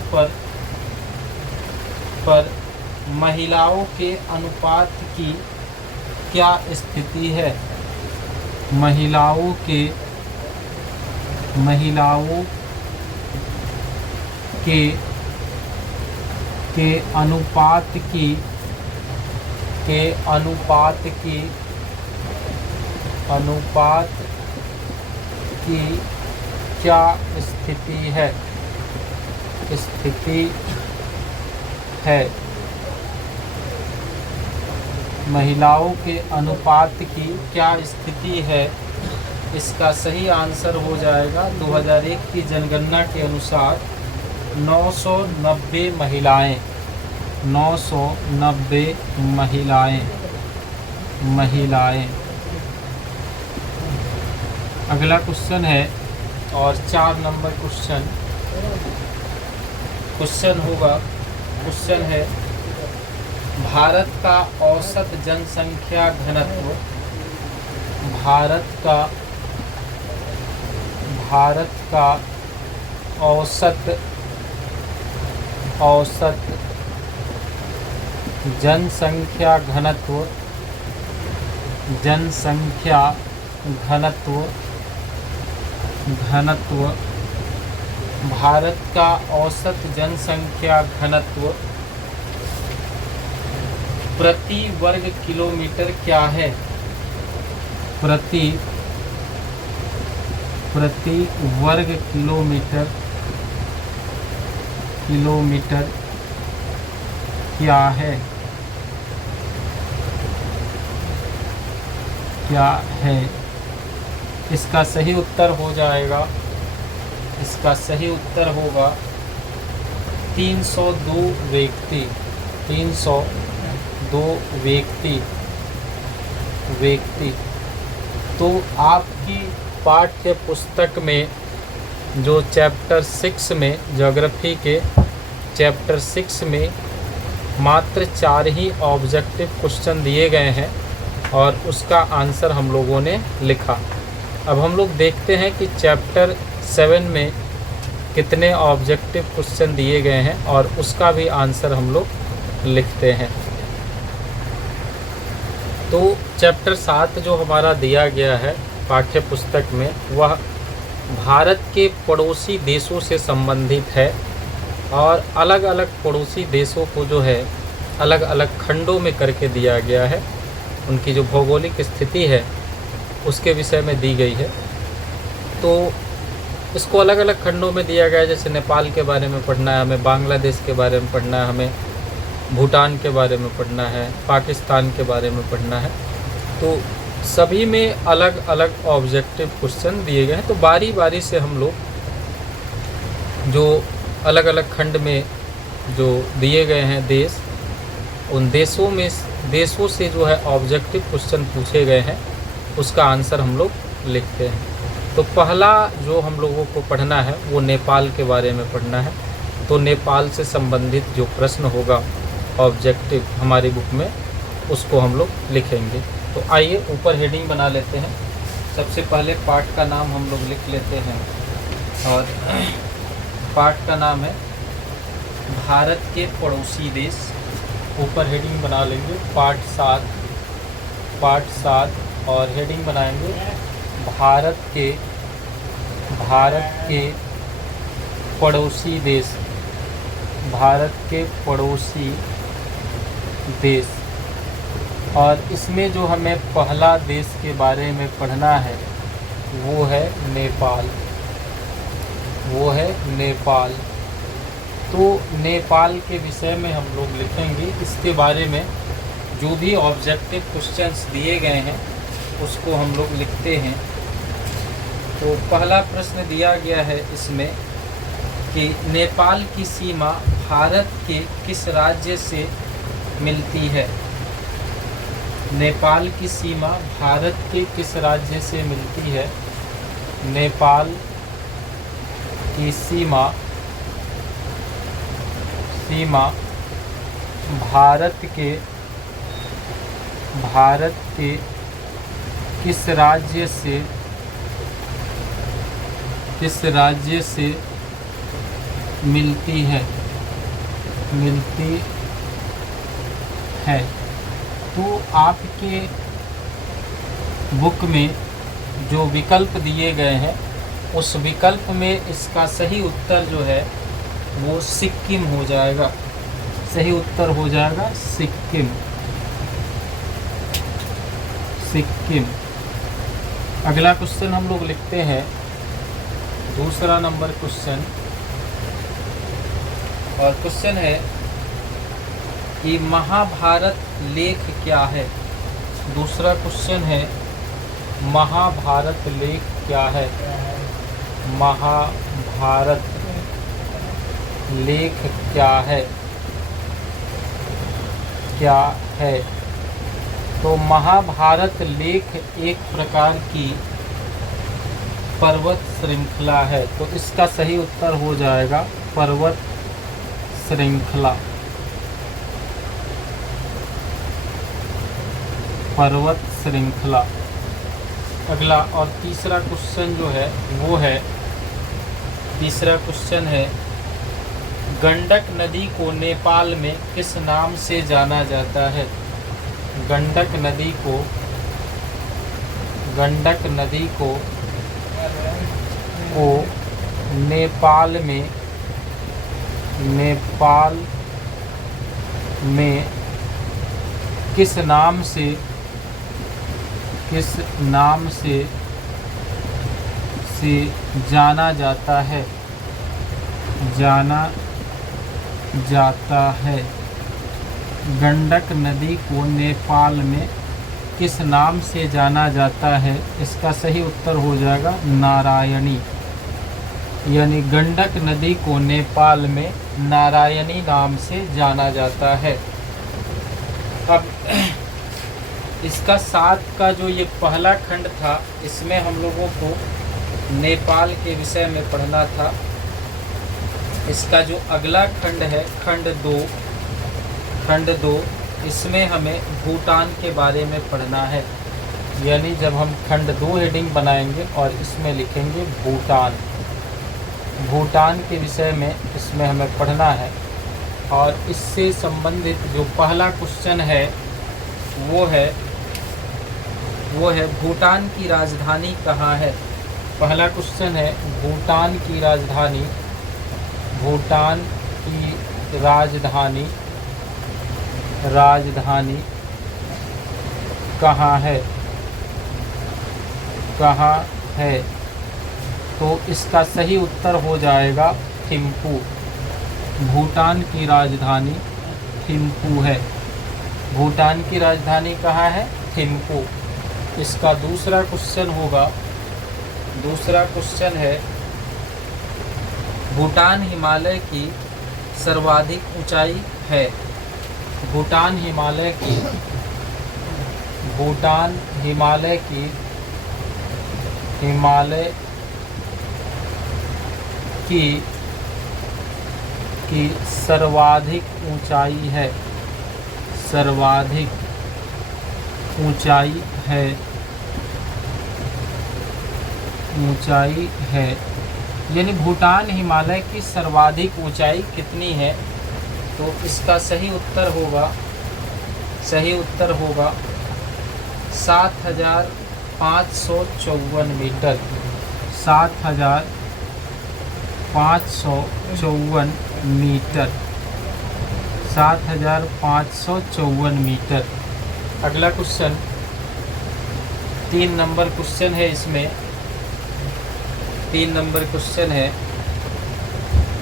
पर महिलाओं के अनुपात की क्या स्थिति है? महिलाओं के अनुपात की क्या स्थिति है? महिलाओं के अनुपात की क्या स्थिति है? इसका सही आंसर हो जाएगा 2001 की जनगणना के अनुसार 990 महिलाएं। अगला क्वेश्चन है और 4 नंबर क्वेश्चन है भारत का औसत जनसंख्या घनत्व औसत जनसंख्या घनत्व भारत का औसत जनसंख्या घनत्व प्रति वर्ग किलोमीटर क्या है? प्रति वर्ग किलोमीटर क्या है? इसका सही उत्तर हो जाएगा, इसका सही उत्तर होगा 302 व्यक्ति। 302 व्यक्ति। तो आपकी पाठ्य पुस्तक में जो चैप्टर 6 में ज्योग्राफी के चैप्टर 6 में मात्र 4 ही ऑब्जेक्टिव क्वेश्चन दिए गए हैं और उसका आंसर हम लोगों ने लिखा। अब हम लोग देखते हैं कि चैप्टर 7 में कितने ऑब्जेक्टिव क्वेश्चन दिए गए हैं और उसका भी आंसर हम लोग लिखते हैं। तो चैप्टर 7 जो हमारा दिया गया है पाठ्य पुस्तक में वह भारत के पड़ोसी देशों से संबंधित है और अलग अलग पड़ोसी देशों को जो है अलग अलग खंडों में करके दिया गया है। उनकी जो भौगोलिक स्थिति है उसके विषय में दी गई है। तो इसको अलग अलग खंडों में दिया गया है। जैसे नेपाल के बारे में पढ़ना है हमें, बांग्लादेश के बारे में पढ़ना है हमें, भूटान के बारे में पढ़ना है, पाकिस्तान के बारे में पढ़ना है। तो सभी में अलग अलग ऑब्जेक्टिव क्वेश्चन दिए गए हैं। तो बारी बारी से हम लोग जो अलग अलग खंड में जो दिए गए हैं देश, उन देशों से जो है ऑब्जेक्टिव क्वेश्चन पूछे गए हैं उसका आंसर हम लोग लिखते हैं। तो पहला जो हम लोगों को पढ़ना है वो नेपाल के बारे में पढ़ना है। तो नेपाल से संबंधित जो प्रश्न होगा ऑब्जेक्टिव हमारी बुक में उसको हम लोग लिखेंगे। तो आइए ऊपर हेडिंग बना लेते हैं। सबसे पहले पाठ का नाम हम लोग लिख लेते हैं और पाठ का नाम है भारत के पड़ोसी देश। ऊपर हेडिंग बना लेंगे पाठ 7 और हेडिंग बनाएंगे भारत के पड़ोसी देश। भारत के पड़ोसी देश। और इसमें जो हमें पहला देश के बारे में पढ़ना है वो है नेपाल, वो है नेपाल। तो नेपाल के विषय में हम लोग लिखेंगे, इसके बारे में जो भी ऑब्जेक्टिव क्वेश्चंस दिए गए हैं उसको हम लोग लिखते हैं। तो पहला प्रश्न दिया गया है इसमें कि नेपाल की सीमा भारत के किस राज्य से मिलती है। नेपाल की सीमा भारत के किस राज्य से मिलती है। नेपाल की सीमा भारत के किस राज्य से मिलती है। तो आपके बुक में जो विकल्प दिए गए हैं उस विकल्प में इसका सही उत्तर जो है वो सिक्किम हो जाएगा। सही उत्तर हो जाएगा सिक्किम। अगला क्वेश्चन हम लोग लिखते हैं, दूसरा नंबर क्वेश्चन। और क्वेश्चन है कि महाभारत लेख क्या है। दूसरा क्वेश्चन है महाभारत लेख क्या है। महाभारत लेख क्या है। तो महाभारत लेख एक प्रकार की पर्वत श्रृंखला है। तो इसका सही उत्तर हो जाएगा पर्वत श्रृंखला। पर्वत श्रृंखला। अगला और तीसरा क्वेश्चन जो है वो है, तीसरा क्वेश्चन है गंडक नदी को नेपाल में किस नाम से जाना जाता है। गंडक नदी को नेपाल में किस नाम से जाना जाता है। गंडक नदी को नेपाल में किस नाम से जाना जाता है। इसका सही उत्तर हो जाएगा नारायणी। यानी गंडक नदी को नेपाल में नारायणी नाम से जाना जाता है। अब इसका 7 का जो ये पहला खंड था इसमें हम लोगों को नेपाल के विषय में पढ़ना था। इसका जो अगला खंड है खंड 2, इसमें हमें भूटान के बारे में पढ़ना है। यानी जब हम खंड 2 हेडिंग बनाएंगे और इसमें लिखेंगे भूटान के विषय में इसमें हमें पढ़ना है। और इससे संबंधित जो पहला क्वेश्चन है वो है भूटान की राजधानी कहाँ है। पहला क्वेश्चन है भूटान की राजधानी कहाँ है। तो इसका सही उत्तर हो जाएगा थिम्पू। भूटान की राजधानी थिम्पू है। भूटान की राजधानी कहाँ है। थिम्पू। इसका दूसरा क्वेश्चन होगा, दूसरा क्वेश्चन है भूटान हिमालय की सर्वाधिक ऊंचाई है। भूटान हिमालय की सर्वाधिक ऊंचाई है। सर्वाधिक ऊंचाई है। यानी भूटान हिमालय की सर्वाधिक ऊंचाई कितनी है। तो इसका सही उत्तर होगा 7,554 मीटर। 7,554 मीटर। 7,554 मीटर। अगला क्वेश्चन 3 नंबर क्वेश्चन है इसमें 3 नंबर क्वेश्चन है,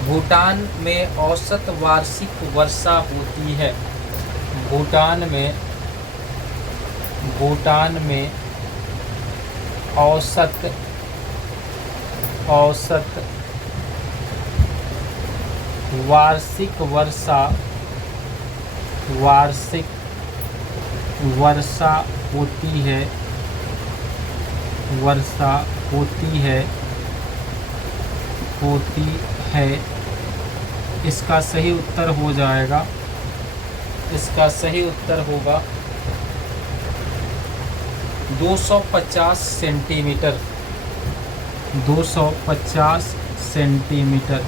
भूटान में औसत वार्षिक वर्षा होती है। भूटान में औसत वार्षिक वर्षा होती है। इसका सही उत्तर हो जाएगा, इसका सही उत्तर होगा 250 सेंटीमीटर। 250 सेंटीमीटर।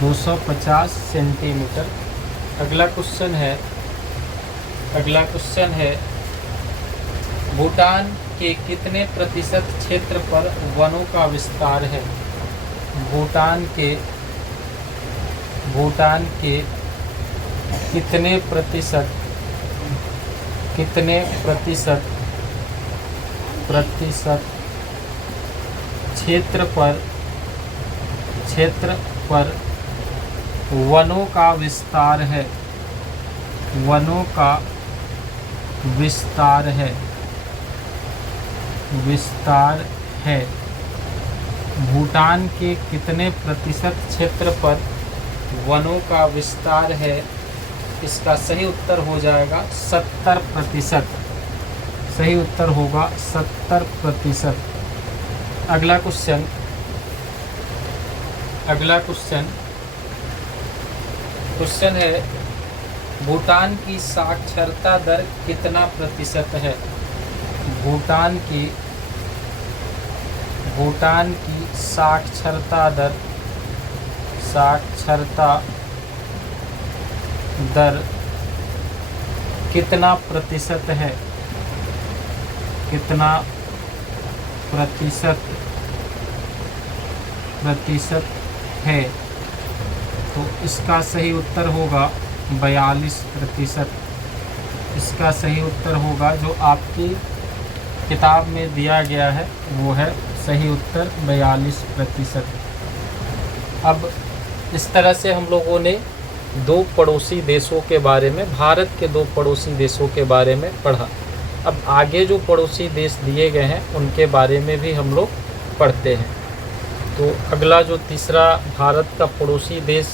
250 सेंटीमीटर। अगला क्वेश्चन है, भूटान के कितने प्रतिशत क्षेत्र पर वनों का विस्तार है? भूटान के कितने प्रतिशत क्षेत्र पर वनों का विस्तार है? वनों का विस्तार है। भूटान के कितने प्रतिशत क्षेत्र पर वनों का विस्तार है? इसका सही उत्तर हो जाएगा 70%। सही उत्तर होगा 70%। अगला क्वेश्चन है, भूटान की साक्षरता दर कितना प्रतिशत है? भूटान की साक्षरता दर कितना प्रतिशत है? कितना प्रतिशत है? तो इसका सही उत्तर होगा 42%। इसका सही उत्तर होगा जो आपकी किताब में दिया गया है वो है सही उत्तर 42%। अब इस तरह से हम लोगों ने 2 पड़ोसी देशों के बारे में, भारत के 2 पड़ोसी देशों के बारे में पढ़ा। अब आगे जो पड़ोसी देश दिए गए हैं उनके बारे में भी हम लोग पढ़ते हैं। तो अगला जो तीसरा भारत का पड़ोसी देश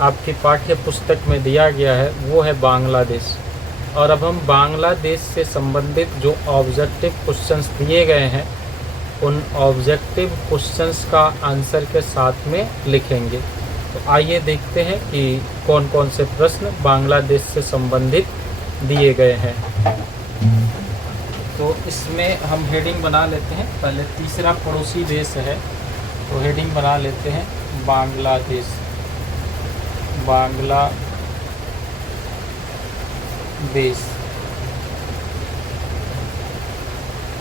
आपकी पाठ्य पुस्तक में दिया गया है वो है बांग्लादेश। और अब हम बांग्लादेश से संबंधित जो ऑब्जेक्टिव क्वेश्चंस दिए गए हैं उन ऑब्जेक्टिव क्वेश्चंस का आंसर के साथ में लिखेंगे। तो आइए देखते हैं कि कौन कौन से प्रश्न बांग्लादेश से संबंधित दिए गए हैं। तो इसमें हम हेडिंग बना लेते हैं। पहले तीसरा पड़ोसी देश है तो हेडिंग बना लेते हैं बांग्लादेश।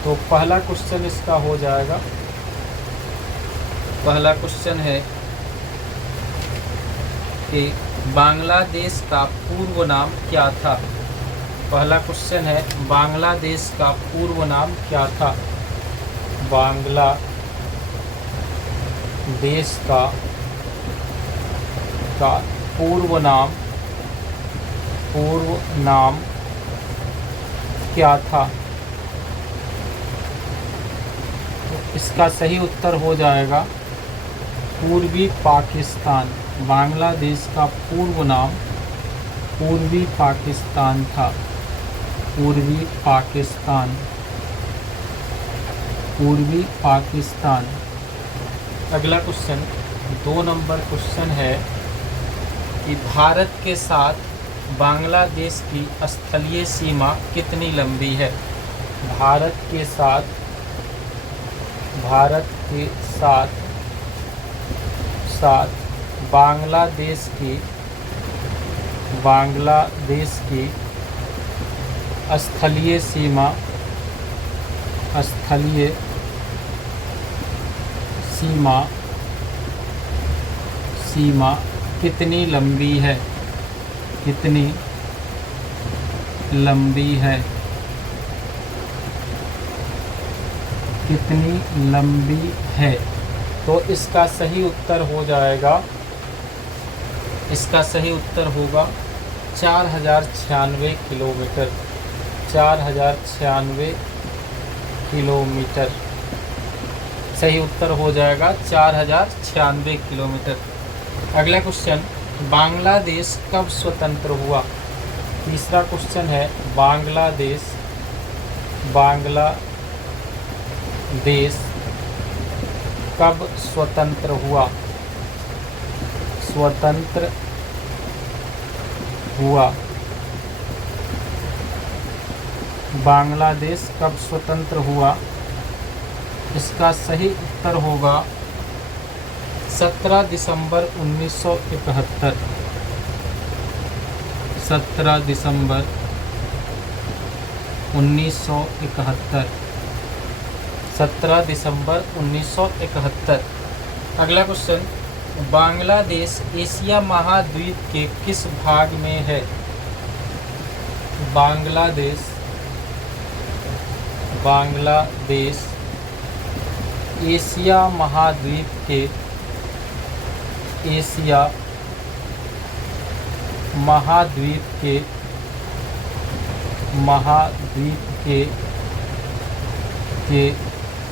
तो पहला क्वेश्चन इसका हो जाएगा। पहला क्वेश्चन है कि बांग्लादेश का पूर्व नाम क्या था? पहला क्वेश्चन है, बांग्लादेश का पूर्व नाम क्या था? बांग्लादेश का पूर्व नाम क्या था? तो इसका सही उत्तर हो जाएगा पूर्वी पाकिस्तान। बांग्लादेश का पूर्व नाम पूर्वी पाकिस्तान था। पूर्वी पाकिस्तान। अगला क्वेश्चन 2 नंबर क्वेश्चन है कि भारत के साथ बांग्लादेश की स्थलीय सीमा कितनी लंबी है? भारत के साथ बांग्लादेश की स्थलीय सीमा कितनी लंबी है? कितनी लंबी है? कितनी लंबी है? तो इसका सही उत्तर हो जाएगा, इसका सही उत्तर होगा 4096 किलोमीटर। 4096 किलोमीटर सही उत्तर हो जाएगा, 4096 किलोमीटर। अगला क्वेश्चन, बांग्लादेश कब स्वतंत्र हुआ? तीसरा क्वेश्चन है, बांग्लादेश कब स्वतंत्र हुआ? स्वतंत्र हुआ। बांग्लादेश कब स्वतंत्र हुआ? इसका सही उत्तर होगा 17 दिसंबर 1971। 17 दिसंबर 1971। 17 दिसंबर 1971। अगला क्वेश्चन, बांग्लादेश एशिया महाद्वीप के किस भाग में है? बांग्लादेश एशिया महाद्वीप के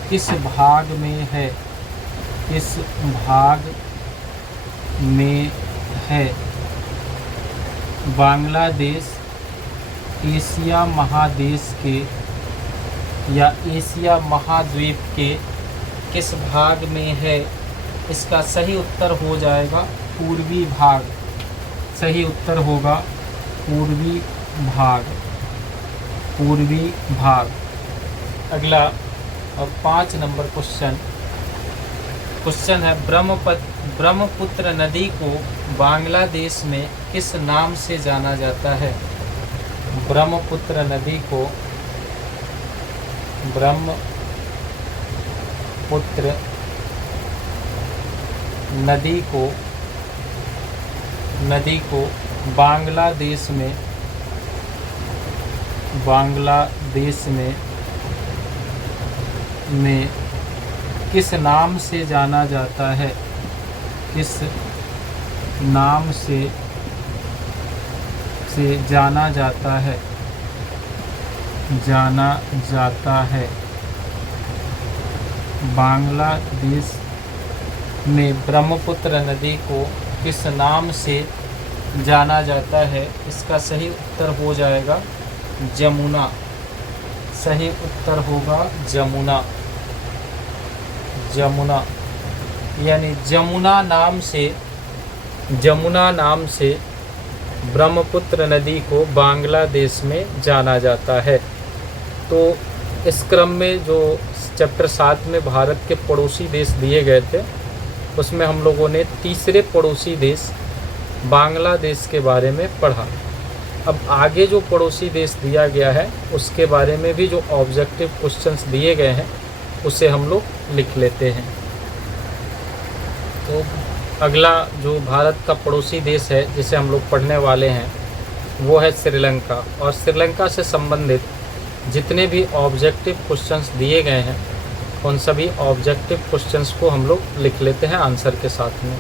किस भाग में है? किस भाग में है? बांग्लादेश एशिया महादेश के या एशिया महाद्वीप के किस भाग में है? इसका सही उत्तर हो जाएगा पूर्वी भाग। सही उत्तर होगा पूर्वी भाग। अगला और 5 नंबर क्वेश्चन है, ब्रह्मपुत्र नदी को बांग्लादेश में किस नाम से जाना जाता है? ब्रह्मपुत्र नदी को बांग्लादेश में किस नाम से जाना जाता है? किस नाम से जाना जाता है? बांग्लादेश में ब्रह्मपुत्र नदी को किस नाम से जाना जाता है? इसका सही उत्तर हो जाएगा जमुना। सही उत्तर होगा जमुना। यानी जमुना नाम से ब्रह्मपुत्र नदी को बांग्लादेश में जाना जाता है। तो इस क्रम में जो चैप्टर 7 में भारत के पड़ोसी देश दिए गए थे, उसमें हम लोगों ने तीसरे पड़ोसी देश बांग्लादेश के बारे में पढ़ा। अब आगे जो पड़ोसी देश दिया गया है उसके बारे में भी जो ऑब्जेक्टिव क्वेश्चंस दिए गए हैं उसे हम लोग लिख लेते हैं। तो अगला जो भारत का पड़ोसी देश है जिसे हम लोग पढ़ने वाले हैं वो है श्रीलंका। और श्रीलंका से संबंधित जितने भी ऑब्जेक्टिव क्वेश्चंस दिए गए हैं उन सभी ऑब्जेक्टिव क्वेश्चंस को हम लोग लिख लेते हैं आंसर के साथ में।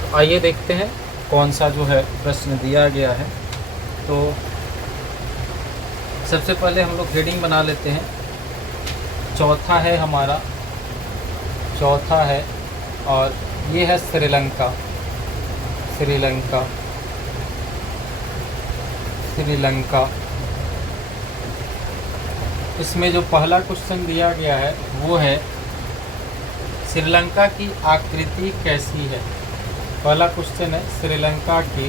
तो आइए देखते हैं कौन सा जो है प्रश्न दिया गया है। तो सबसे पहले हम लोग हेडिंग बना लेते हैं। चौथा है हमारा, चौथा है और ये है श्रीलंका। इसमें जो पहला क्वेश्चन दिया गया है वो है श्रीलंका की आकृति कैसी है। पहला क्वेश्चन है श्रीलंका की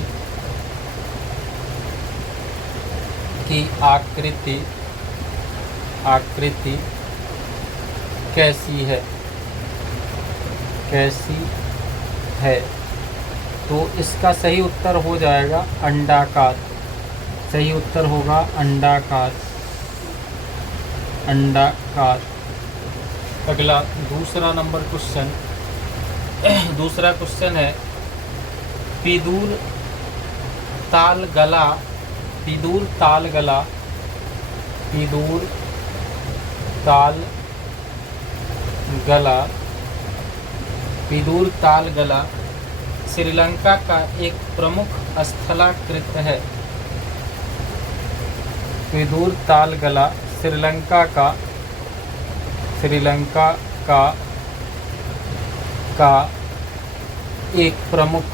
आकृति कैसी है। तो इसका सही उत्तर हो जाएगा अंडाकार। सही उत्तर होगा अंडाकार। अगला दूसरा क्वेश्चन है पिदूर ताल गला, विदुर ताल गला श्रीलंका का एक प्रमुख स्थलाकृत है। विदुर ताल गला श्रीलंका का एक प्रमुख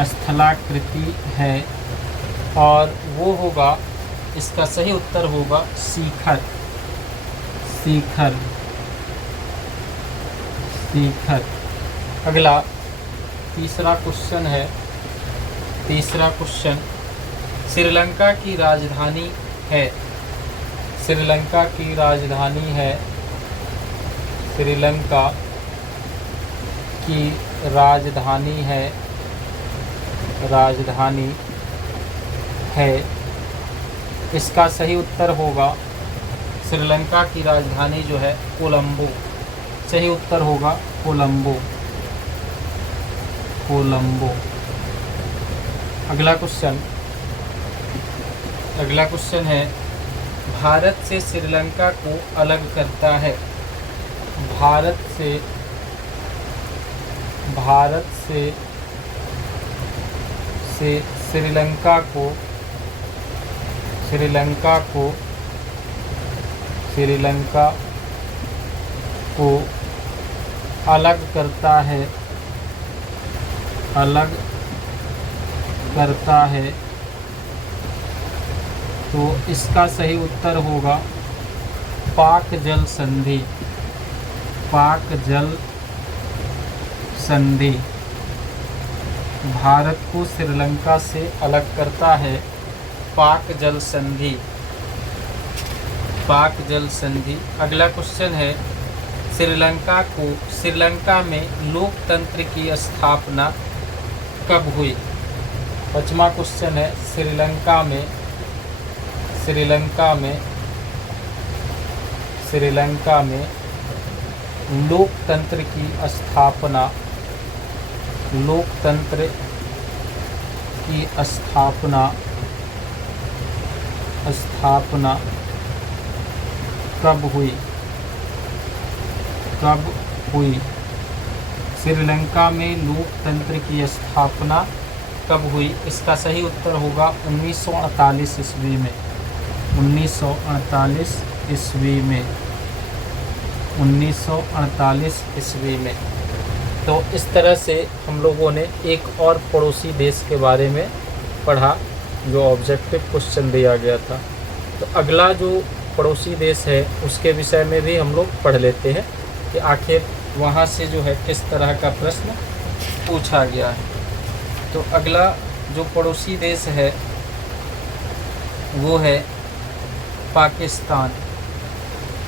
स्थलाकृति है और वो होगा, इसका सही उत्तर होगा शिखर। अगला तीसरा क्वेश्चन है। श्रीलंका की राजधानी है। श्रीलंका की राजधानी है इसका सही उत्तर होगा, श्रीलंका की राजधानी जो है कोलंबो। सही उत्तर होगा कोलंबो। अगला क्वेश्चन है, भारत से श्रीलंका को अलग करता है। भारत से श्रीलंका को अलग करता है तो इसका सही उत्तर होगा पाक जल संधि। भारत को श्रीलंका से अलग करता है पाक जल संधि। अगला क्वेश्चन है, श्रीलंका में लोकतंत्र की स्थापना कब हुई। 5वां क्वेश्चन है, श्रीलंका में लोकतंत्र की स्थापना कब हुई। श्रीलंका में लोकतंत्र की स्थापना कब हुई। इसका सही उत्तर होगा 1948 ईस्वी में। 1948 ईस्वी में। तो इस तरह से हम लोगों ने एक और पड़ोसी देश के बारे में पढ़ा जो ऑब्जेक्टिव क्वेश्चन दिया गया था। तो अगला जो पड़ोसी देश है उसके विषय में भी हम लोग पढ़ लेते हैं कि आखिर वहाँ से जो है किस तरह का प्रश्न पूछा गया है। तो अगला जो पड़ोसी देश है वो है पाकिस्तान।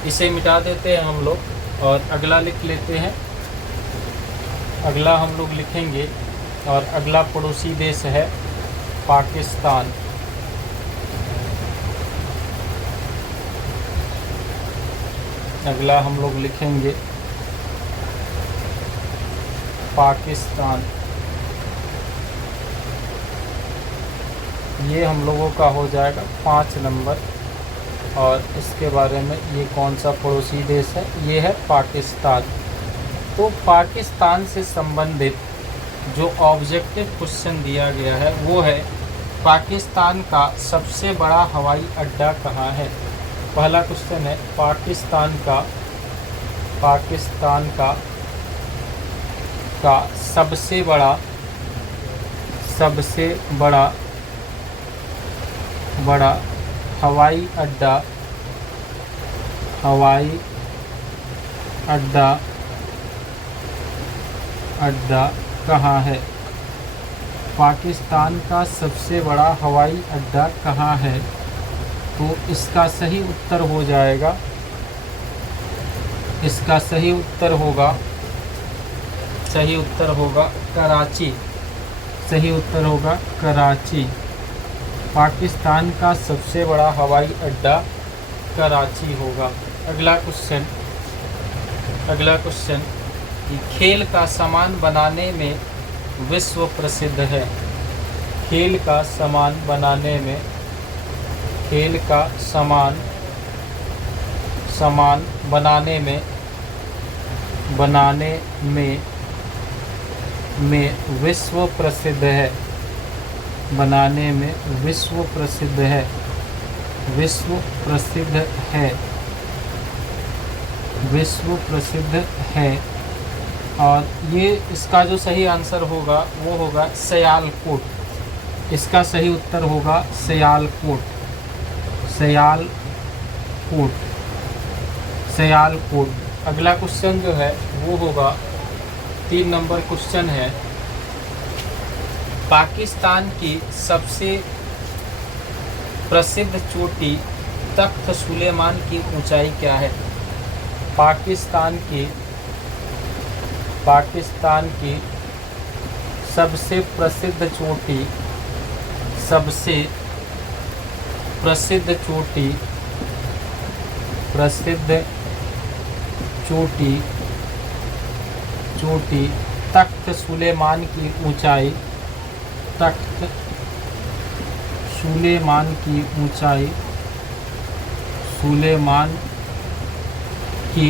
इसे मिटा देते हैं हम लोग और अगला लिख लेते हैं। अगला हम लोग लिखेंगे और अगला पड़ोसी देश है पाकिस्तान। अगला हम लोग लिखेंगे पाकिस्तान। ये हम लोगों का हो जाएगा 5 नंबर। और इसके बारे में ये कौन सा पड़ोसी देश है, ये है पाकिस्तान। तो पाकिस्तान से संबंधित जो ऑब्जेक्टिव क्वेश्चन दिया गया है वो है पाकिस्तान का सबसे बड़ा हवाई अड्डा कहाँ है। पहला क्वेश्चन है पाकिस्तान का सबसे बड़ा हवाई अड्डा कहाँ है। पाकिस्तान का सबसे बड़ा हवाई अड्डा कहाँ है। तो इसका सही उत्तर हो जाएगा, इसका सही उत्तर होगा कराची। सही उत्तर होगा कराची। पाकिस्तान का सबसे बड़ा हवाई अड्डा कराची होगा। अगला क्वेश्चन अगला क्वेश्चन कि खेल का सामान बनाने में विश्व प्रसिद्ध है। खेल का सामान बनाने में, खेल का सामान बनाने में विश्व प्रसिद्ध है। बनाने में विश्व प्रसिद्ध है। विश्व प्रसिद्ध है। विश्व प्रसिद्ध है। और ये इसका जो सही आंसर होगा वो होगा सियालकोट। इसका सही उत्तर होगा सियालकोट। सियालकोट। सियालकोट। अगला क्वेश्चन जो है वो होगा 3 नंबर क्वेश्चन है, पाकिस्तान की सबसे प्रसिद्ध चोटी तख्त सुलेमान की ऊंचाई क्या है? पाकिस्तान की सबसे प्रसिद्ध चोटी, सबसे प्रसिद्ध चोटी, चोटी तख्त सुलेमान की ऊंचाई, तख्त सुलेमान की ऊंचाई, सुलेमान की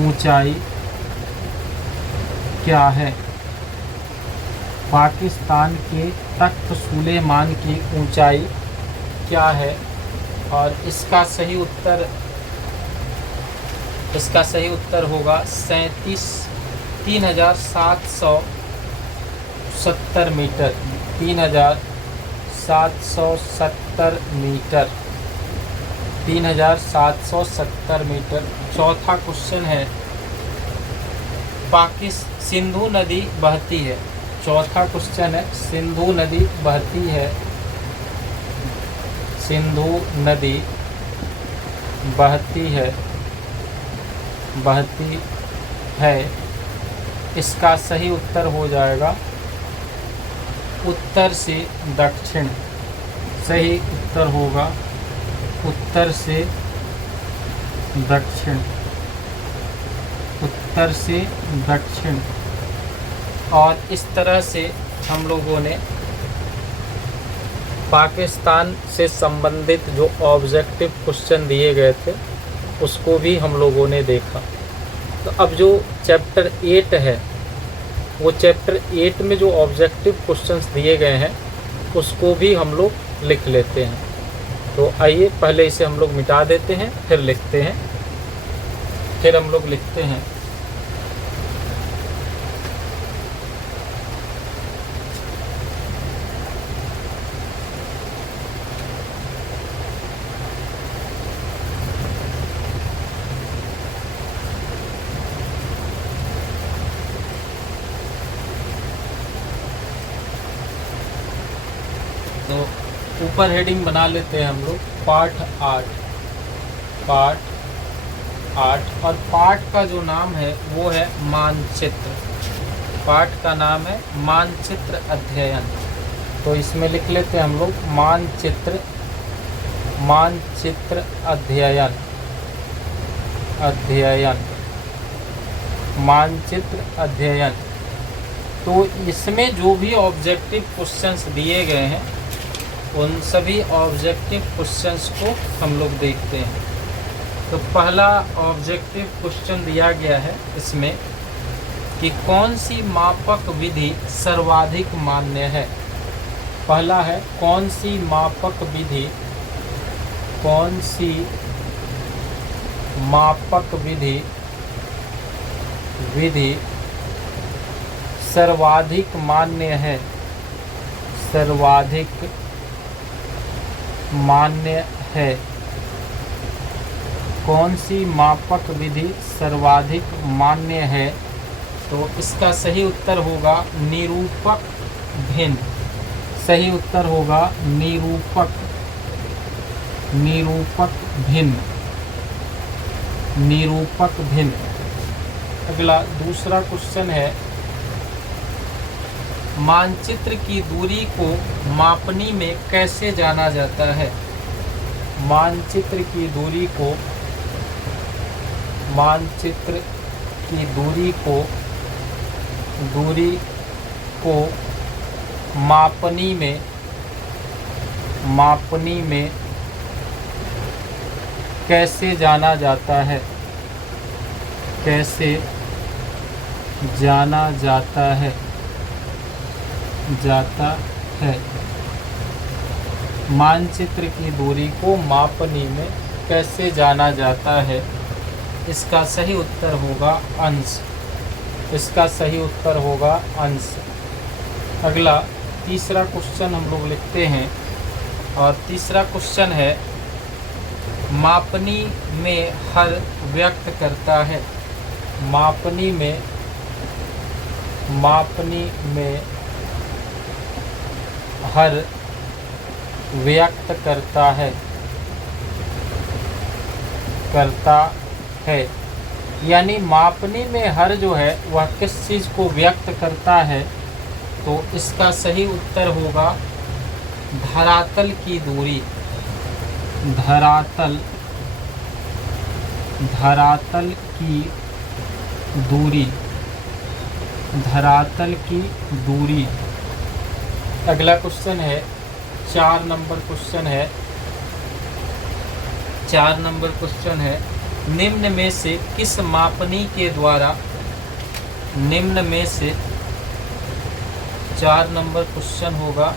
ऊंचाई क्या है? पाकिस्तान के तख्त सुलेमान की ऊंचाई क्या है? और इसका सही उत्तर होगा 3770 मीटर। 3770 मीटर। 3770 मीटर। चौथा क्वेश्चन है, सिंधु नदी बहती है। चौथा क्वेश्चन है, सिंधु नदी बहती है। सिंधु नदी बहती है। इसका सही उत्तर हो जाएगा उत्तर से दक्षिण। सही उत्तर होगा उत्तर से दक्षिण। उत्तर से दक्षिण। और इस तरह से हम लोगों ने पाकिस्तान से संबंधित जो ऑब्जेक्टिव क्वेश्चन दिए गए थे उसको भी हम लोगों ने देखा। तो अब जो चैप्टर 8 है वो चैप्टर 8 में जो ऑब्जेक्टिव क्वेश्चंस दिए गए हैं उसको भी हम लोग लिख लेते हैं। तो आइए पहले इसे हम लोग मिटा देते हैं, फिर लिखते हैं। फिर हम लोग लिखते हैं तो ऊपर हेडिंग बना लेते हैं हम लोग पाठ 8। और पाठ का जो नाम है वो है मानचित्र। पाठ का नाम है मानचित्र अध्ययन। तो इसमें लिख लेते हैं हम लोग मानचित्र अध्ययन। मानचित्र अध्ययन। तो इसमें जो भी ऑब्जेक्टिव क्वेश्चंस दिए गए हैं उन सभी ऑब्जेक्टिव क्वेश्चंस को हम लोग देखते हैं। तो पहला ऑब्जेक्टिव क्वेश्चन दिया गया है इसमें कि कौन सी मापक विधि सर्वाधिक मान्य है। पहला है कौन सी मापक विधि, कौन सी मापक विधि सर्वाधिक मान्य है। सर्वाधिक मान्य है। कौन सी मापक विधि सर्वाधिक मान्य है? तो इसका सही उत्तर होगा निरूपक भिन्न। सही उत्तर होगा निरूपक भिन्न। अगला दूसरा क्वेश्चन है, मानचित्र की दूरी को मापनी में कैसे जाना जाता है? मानचित्र की दूरी को मानचित्र की दूरी को मापनी में कैसे जाना जाता है? कैसे जाना जाता है? मानचित्र की दूरी को मापनी में कैसे जाना जाता है? इसका सही उत्तर होगा अंश। इसका सही उत्तर होगा अंश। अगला तीसरा क्वेश्चन हम लोग लिखते हैं, और तीसरा क्वेश्चन है मापनी में हर व्यक्त करता है। मापनी में हर व्यक्त करता है। यानी मापनी में हर जो है वह किस चीज़ को व्यक्त करता है? तो इसका सही उत्तर होगा धरातल की दूरी। धरातल की दूरी। अगला क्वेश्चन है 4 नंबर क्वेश्चन है। 4 नंबर क्वेश्चन है निम्न में से किस मापनी के द्वारा 4 नंबर क्वेश्चन होगा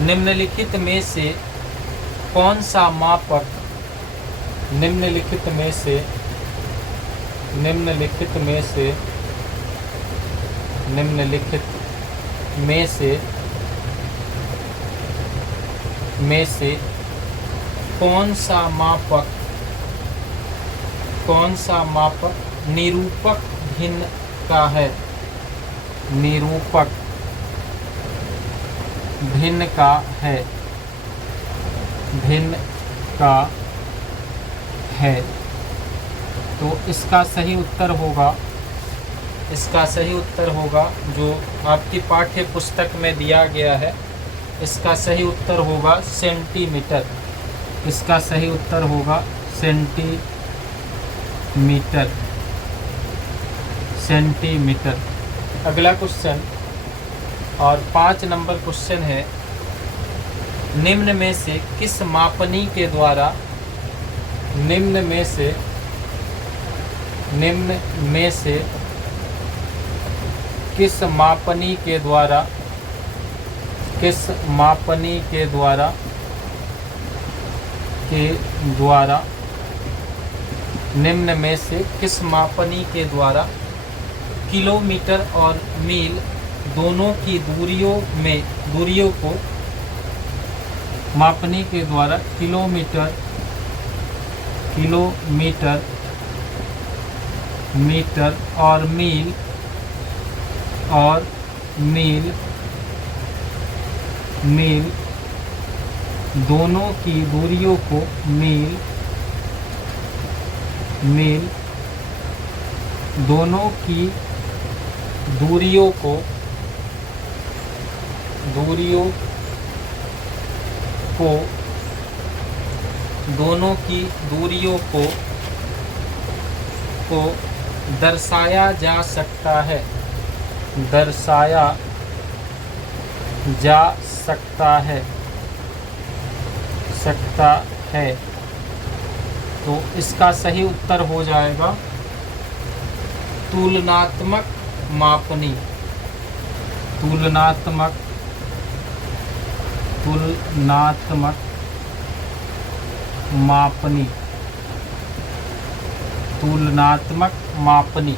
निम्नलिखित में से कौन सा मापक निम्नलिखित में से कौन सा मापक निरूपक भिन्न का है? निरूपक भिन्न का है। तो इसका सही उत्तर होगा जो आपकी पाठ्य पुस्तक में दिया गया है। इसका सही उत्तर होगा सेंटीमीटर। इसका सही उत्तर होगा सेंटीमीटर। अगला क्वेश्चन और 5 नंबर क्वेश्चन है निम्न में से किस मापनी के द्वारा किस मापनी के द्वारा निम्न में से किस मापनी के द्वारा किलोमीटर और मील दोनों की दूरियों को मापनी के द्वारा किलोमीटर मीटर और मील दोनों की दूरियों को दोनों की दूरियों को दर्शाया जा सकता है। दर्शाया जा सकता है। तो इसका सही उत्तर हो जाएगा तुलनात्मक मापनी। तुलनात्मक मापनी। तुलनात्मक मापनी।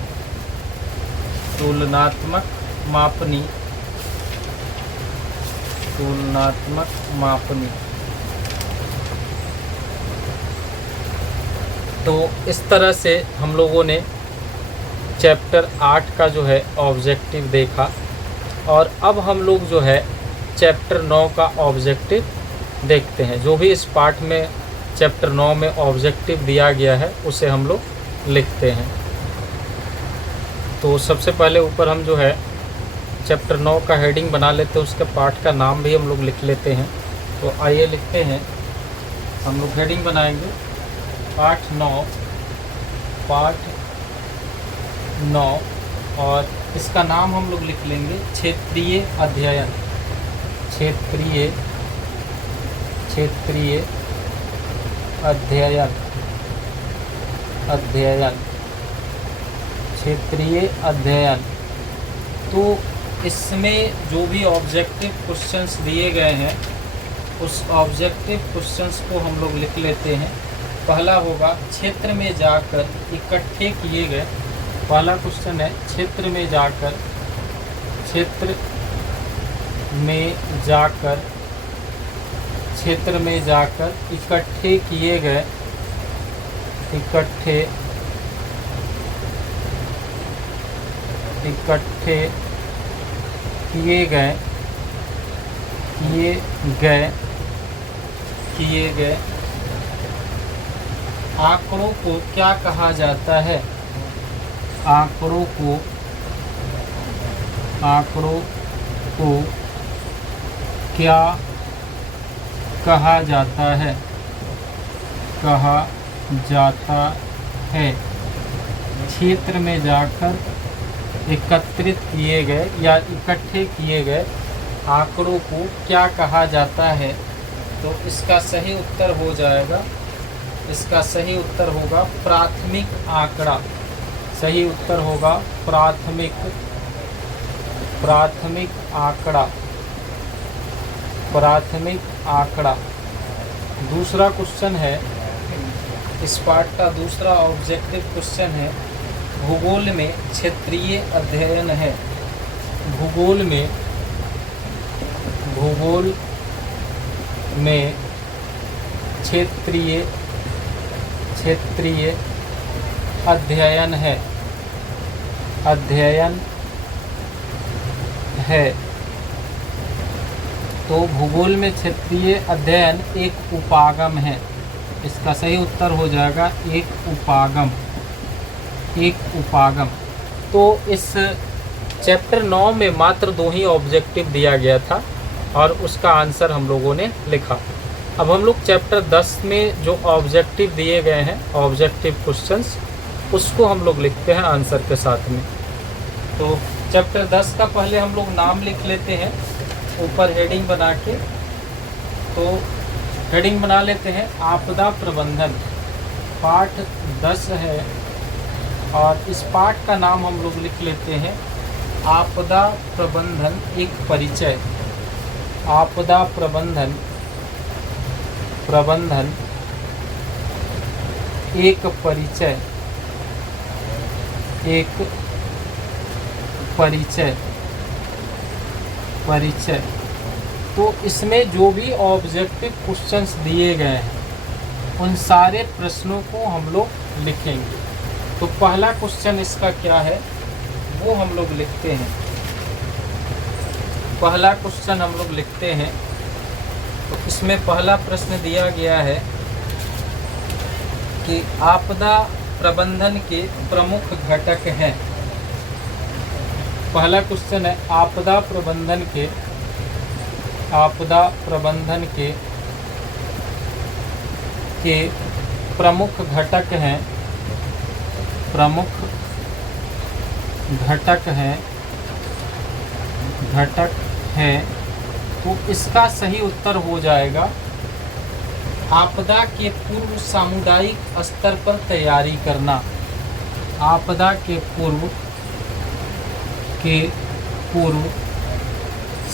तुलनात्मक मापनी। तुलनात्मक मापनी। तो इस तरह से हम लोगों ने चैप्टर 8 का जो है ऑब्जेक्टिव देखा, और अब हम लोग जो है चैप्टर 9 का ऑब्जेक्टिव देखते हैं। जो भी इस पार्ट में चैप्टर 9 में ऑब्जेक्टिव दिया गया है उसे हम लोग लिखते हैं। तो सबसे पहले ऊपर हम जो है चैप्टर 9 का हेडिंग बना लेते हैं, उसके पार्ट का नाम भी हम लोग लिख लेते हैं। तो आइए लिखते हैं, हम लोग हेडिंग बनाएंगे पार्ट 9 पाठ 9 और इसका नाम हम लोग लिख लेंगे क्षेत्रीय अध्ययन। क्षेत्रीय अध्ययन क्षेत्रीय अध्ययन। तो इसमें जो भी ऑब्जेक्टिव क्वेश्चंस दिए गए हैं उस ऑब्जेक्टिव क्वेश्चंस को हम लोग लिख लेते हैं। पहला होगा क्षेत्र में जाकर इकट्ठे किए गए। पहला क्वेश्चन है क्षेत्र में जाकर इकट्ठे किए गए आंकड़ों को क्या कहा जाता है? आंकड़ों को क्या कहा जाता है? क्षेत्र में जाकर एकत्रित किए गए या इकट्ठे किए गए आंकड़ों को क्या कहा जाता है? तो इसका सही उत्तर हो जाएगा, इसका सही उत्तर होगा प्राथमिक आंकड़ा। सही उत्तर होगा प्राथमिक आंकड़ा। दूसरा क्वेश्चन है, इस पाठ का दूसरा ऑब्जेक्टिव क्वेश्चन है भूगोल में क्षेत्रीय अध्ययन है। भूगोल में क्षेत्रीय अध्ययन है। तो भूगोल में क्षेत्रीय अध्ययन एक उपागम है। इसका सही उत्तर हो जाएगा एक उपागम। तो इस चैप्टर 9 में मात्र 2 ही ऑब्जेक्टिव दिया गया था और उसका आंसर हम लोगों ने लिखा। अब हम लोग चैप्टर 10 में जो ऑब्जेक्टिव दिए गए हैं, ऑब्जेक्टिव क्वेश्चंस, उसको हम लोग लिखते हैं आंसर के साथ में। तो चैप्टर 10 का पहले हम लोग नाम लिख लेते हैं ऊपर हेडिंग बना के। तो हेडिंग बना लेते हैं आपदा प्रबंधन। पाठ 10 है और इस पाठ का नाम हम लोग लिख लेते हैं आपदा प्रबंधन एक परिचय। आपदा प्रबंधन एक परिचय। तो इसमें जो भी ऑब्जेक्टिव क्वेश्चंस दिए गए हैं उन सारे प्रश्नों को हम लोग लिखेंगे। तो पहला क्वेश्चन इसका क्या है वो हम लोग लिखते हैं। पहला क्वेश्चन हम लोग लिखते हैं। तो इसमें पहला प्रश्न दिया गया है कि आपदा प्रबंधन के प्रमुख घटक हैं। पहला क्वेश्चन है आपदा प्रबंधन के प्रमुख घटक हैं। तो इसका सही उत्तर हो जाएगा आपदा के पूर्व सामुदायिक स्तर पर तैयारी करना। आपदा के पूर्व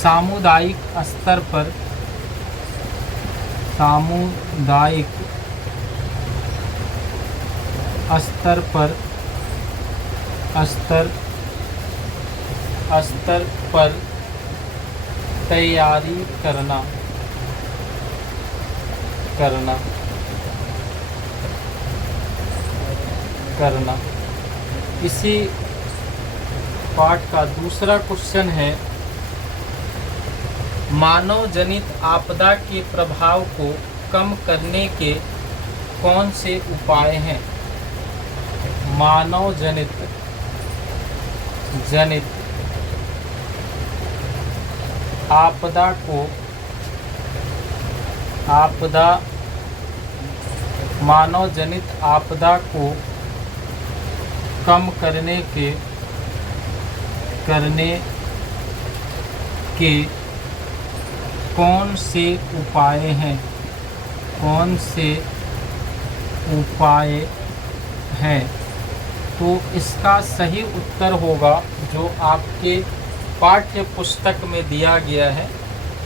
सामुदायिक स्तर पर तैयारी करना। इसी पाठ का दूसरा क्वेश्चन है मानव जनित आपदा के प्रभाव को कम करने के कौन से उपाय हैं? मानव जनित मानव जनित आपदा को कम करने के कौन से उपाय हैं, कौन से उपाय हैं। तो इसका सही उत्तर होगा जो आपके पाठ्य पुस्तक में दिया गया है,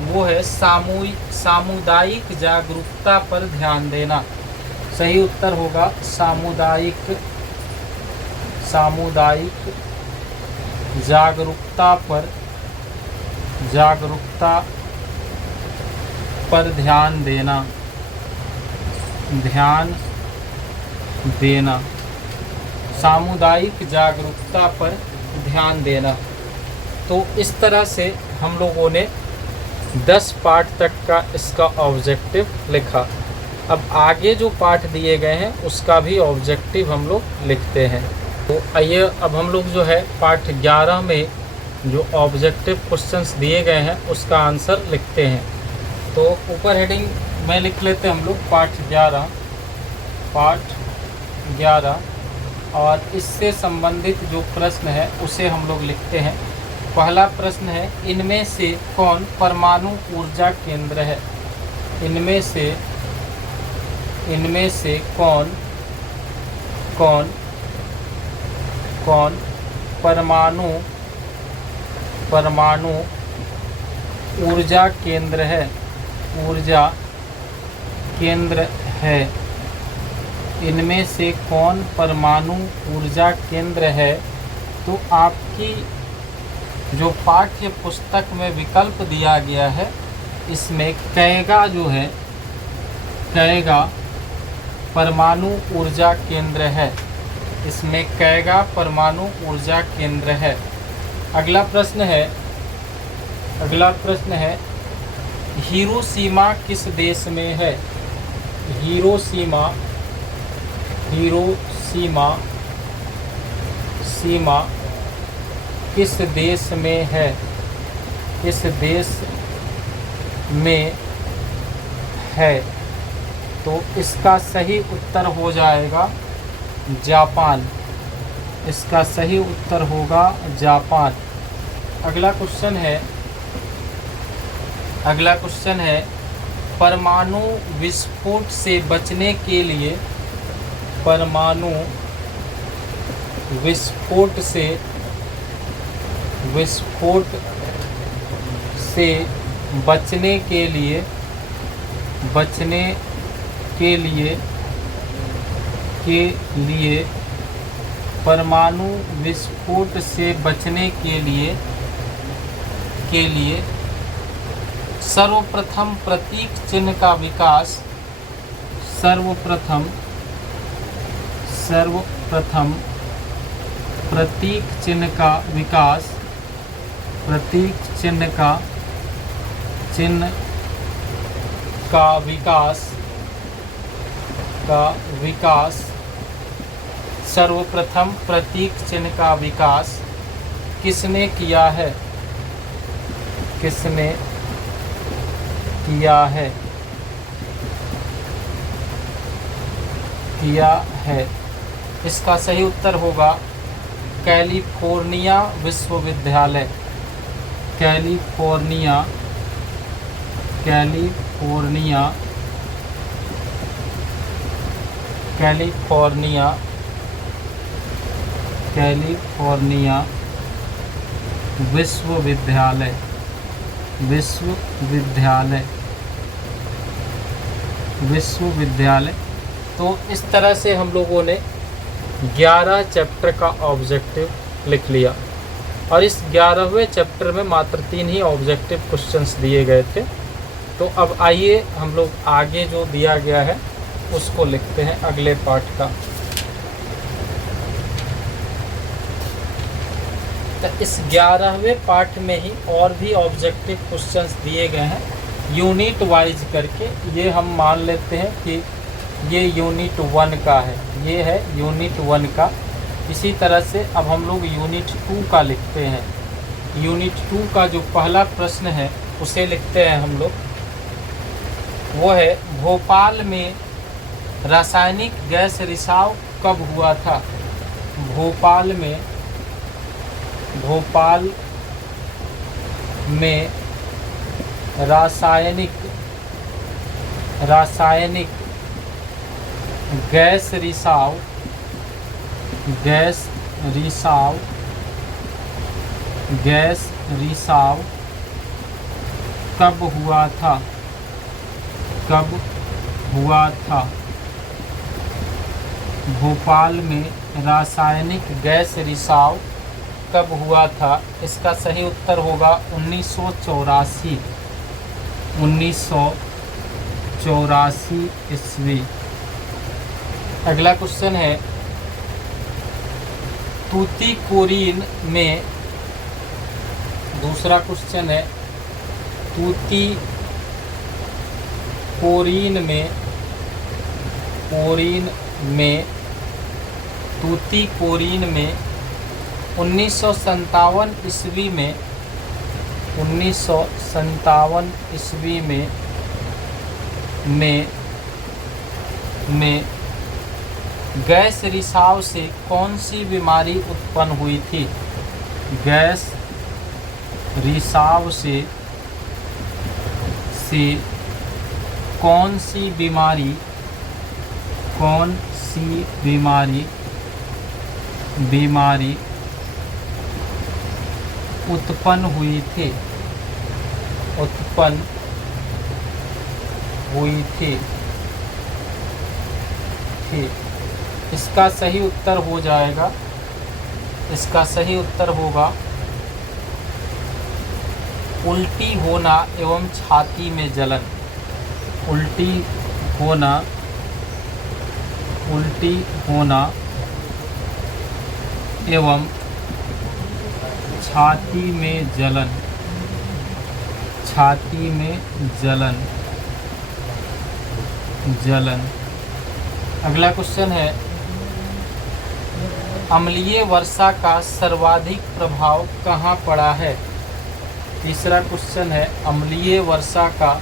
वो है सामुदायिक जागरूकता पर ध्यान देना। सही उत्तर होगा सामुदायिक जागरूकता पर ध्यान देना। सामुदायिक जागरूकता पर ध्यान देना। तो इस तरह से हम लोगों ने 10 पाठ तक का इसका ऑब्जेक्टिव लिखा। अब आगे जो पाठ दिए गए हैं उसका भी ऑब्जेक्टिव हम लोग लिखते हैं। तो आइए अब हम लोग जो है पाठ 11 में जो ऑब्जेक्टिव क्वेश्चंस दिए गए हैं उसका आंसर लिखते हैं। तो ऊपर हेडिंग में लिख लेते हैं हम लोग पाठ 11 और इससे संबंधित जो प्रश्न है उसे हम लोग लिखते हैं। पहला प्रश्न है, इनमें से कौन परमाणु ऊर्जा केंद्र है। इनमें से कौन परमाणु ऊर्जा केंद्र है। इनमें से कौन परमाणु ऊर्जा केंद्र है। तो आपकी जो पाठ्य पुस्तक में विकल्प दिया गया है इसमें कैगा जो है, कैगा परमाणु ऊर्जा केंद्र है। इसमें कैगा परमाणु ऊर्जा केंद्र है। अगला प्रश्न है हिरोशिमा किस देश में है। हिरोशिमा किस देश में है। किस देश में है। तो इसका सही उत्तर हो जाएगा जापान। इसका सही उत्तर होगा जापान। अगला क्वेश्चन है परमाणु विस्फोट से बचने के लिए परमाणु विस्फोट से बचने के लिए परमाणु विस्फोट से बचने के लिए सर्वप्रथम प्रतीक चिन्ह का विकास सर्वप्रथम प्रतीक चिन्ह का विकास सर्वप्रथम प्रतीक चिन्ह का विकास किसने किया है। किसने किया है। इसका सही उत्तर होगा कैलिफोर्निया विश्वविद्यालय। कैलिफोर्निया विश्वविद्यालय। तो इस तरह से हम लोगों ने 11 चैप्टर का ऑब्जेक्टिव लिख लिया और इस 11वें चैप्टर में मात्र 3 ही ऑब्जेक्टिव क्वेश्चंस दिए गए थे। तो अब आइए हम लोग आगे जो दिया गया है उसको लिखते हैं अगले पाठ का। तो इस 11वें पाठ में ही और भी ऑब्जेक्टिव क्वेश्चंस दिए गए हैं यूनिट वाइज करके। ये हम मान लेते हैं कि ये यूनिट 1 का है, ये है यूनिट 1 का। इसी तरह से अब हम लोग यूनिट 2 का लिखते हैं। यूनिट 2 का जो पहला प्रश्न है उसे लिखते हैं हम लोग। वो है भोपाल में रासायनिक गैस रिसाव कब हुआ था। भोपाल में रासायनिक गैस रिसाव कब हुआ था? भोपाल में रासायनिक गैस रिसाव कब हुआ था? इसका सही उत्तर होगा 1984 ईस्वी। अगला क्वेश्चन है तूतीकोरिन में, दूसरा क्वेश्चन है तूतीकोरिन में 1957 ईस्वी में गैस रिसाव से कौन सी बीमारी उत्पन्न हुई थी? गैस रिसाव से कौन सी बीमारी उत्पन्न हुई थी? इसका सही उत्तर हो जाएगा, इसका सही उत्तर होगा उल्टी होना एवं छाती में जलन। उल्टी होना एवं छाती में जलन। अगला क्वेश्चन है अम्लीय वर्षा का सर्वाधिक प्रभाव कहाँ पड़ा है? तीसरा क्वेश्चन है अम्लीय वर्षा का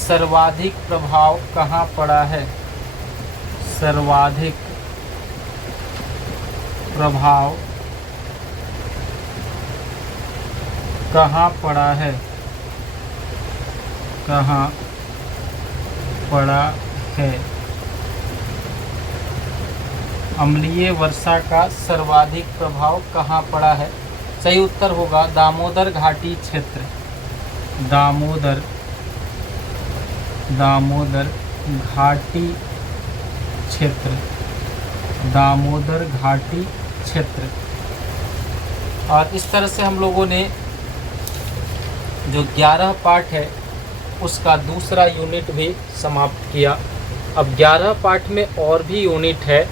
सर्वाधिक प्रभाव कहाँ पड़ा है? सर्वाधिक प्रभाव कहाँ पड़ा है? अम्लीय वर्षा का सर्वाधिक प्रभाव कहाँ पड़ा है? सही उत्तर होगा दामोदर घाटी क्षेत्र। दामोदर घाटी क्षेत्र। और इस तरह से हम लोगों ने जो 11 पार्ट है उसका दूसरा यूनिट भी समाप्त किया। अब 11 पार्ट में और भी यूनिट है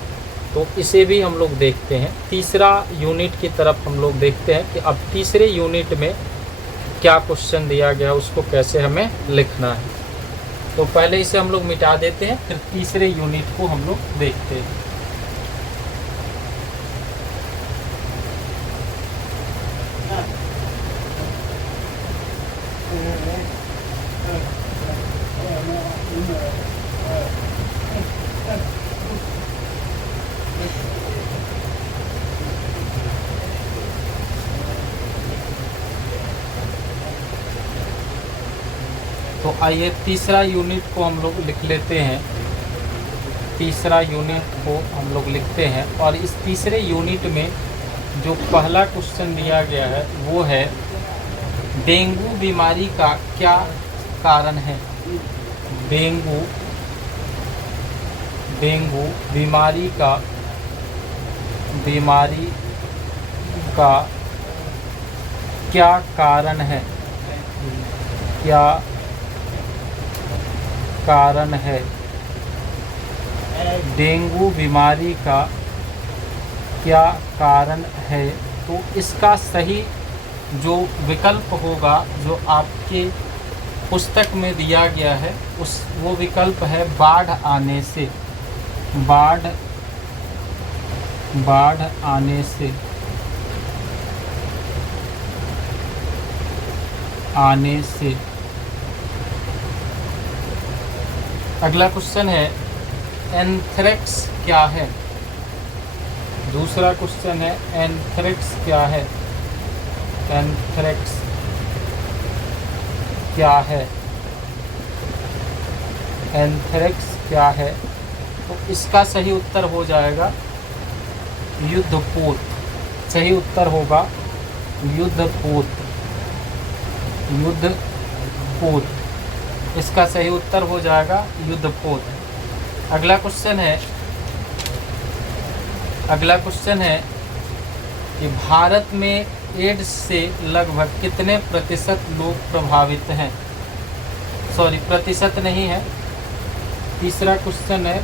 तो इसे भी हम लोग देखते हैं। तीसरा यूनिट की तरफ हम लोग देखते हैं कि अब तीसरे यूनिट में क्या क्वेश्चन दिया गया, उसको कैसे हमें लिखना है। तो पहले इसे हम लोग मिटा देते हैं, फिर तीसरे यूनिट को हम लोग देखते हैं। तो आइए तीसरा यूनिट को हम लोग लिख लेते हैं। तीसरा यूनिट को हम लोग लिखते हैं और इस तीसरे यूनिट में जो पहला क्वेश्चन दिया गया है वो है डेंगू बीमारी का क्या कारण है? डेंगू बीमारी का क्या कारण है? क्या कारण है? डेंगू बीमारी का क्या कारण है? तो इसका सही जो विकल्प होगा जो आपके पुस्तक में दिया गया है वो विकल्प है बाढ़ आने से। बाढ़ आने से। आने से। अगला क्वेश्चन है एंथ्रेक्स क्या है। दूसरा क्वेश्चन है एंथ्रेक्स क्या है। एंथ्रेक्स क्या है। एंथ्रेक्स क्या है। तो इसका सही उत्तर हो जाएगा युद्धपोत। सही उत्तर होगा युद्धपोत। युद्धपोत इसका सही उत्तर हो जाएगा युद्धपोत। अगला क्वेश्चन है कि भारत में एड्स से लगभग कितने प्रतिशत लोग प्रभावित हैं। सॉरी, प्रतिशत नहीं है। तीसरा क्वेश्चन है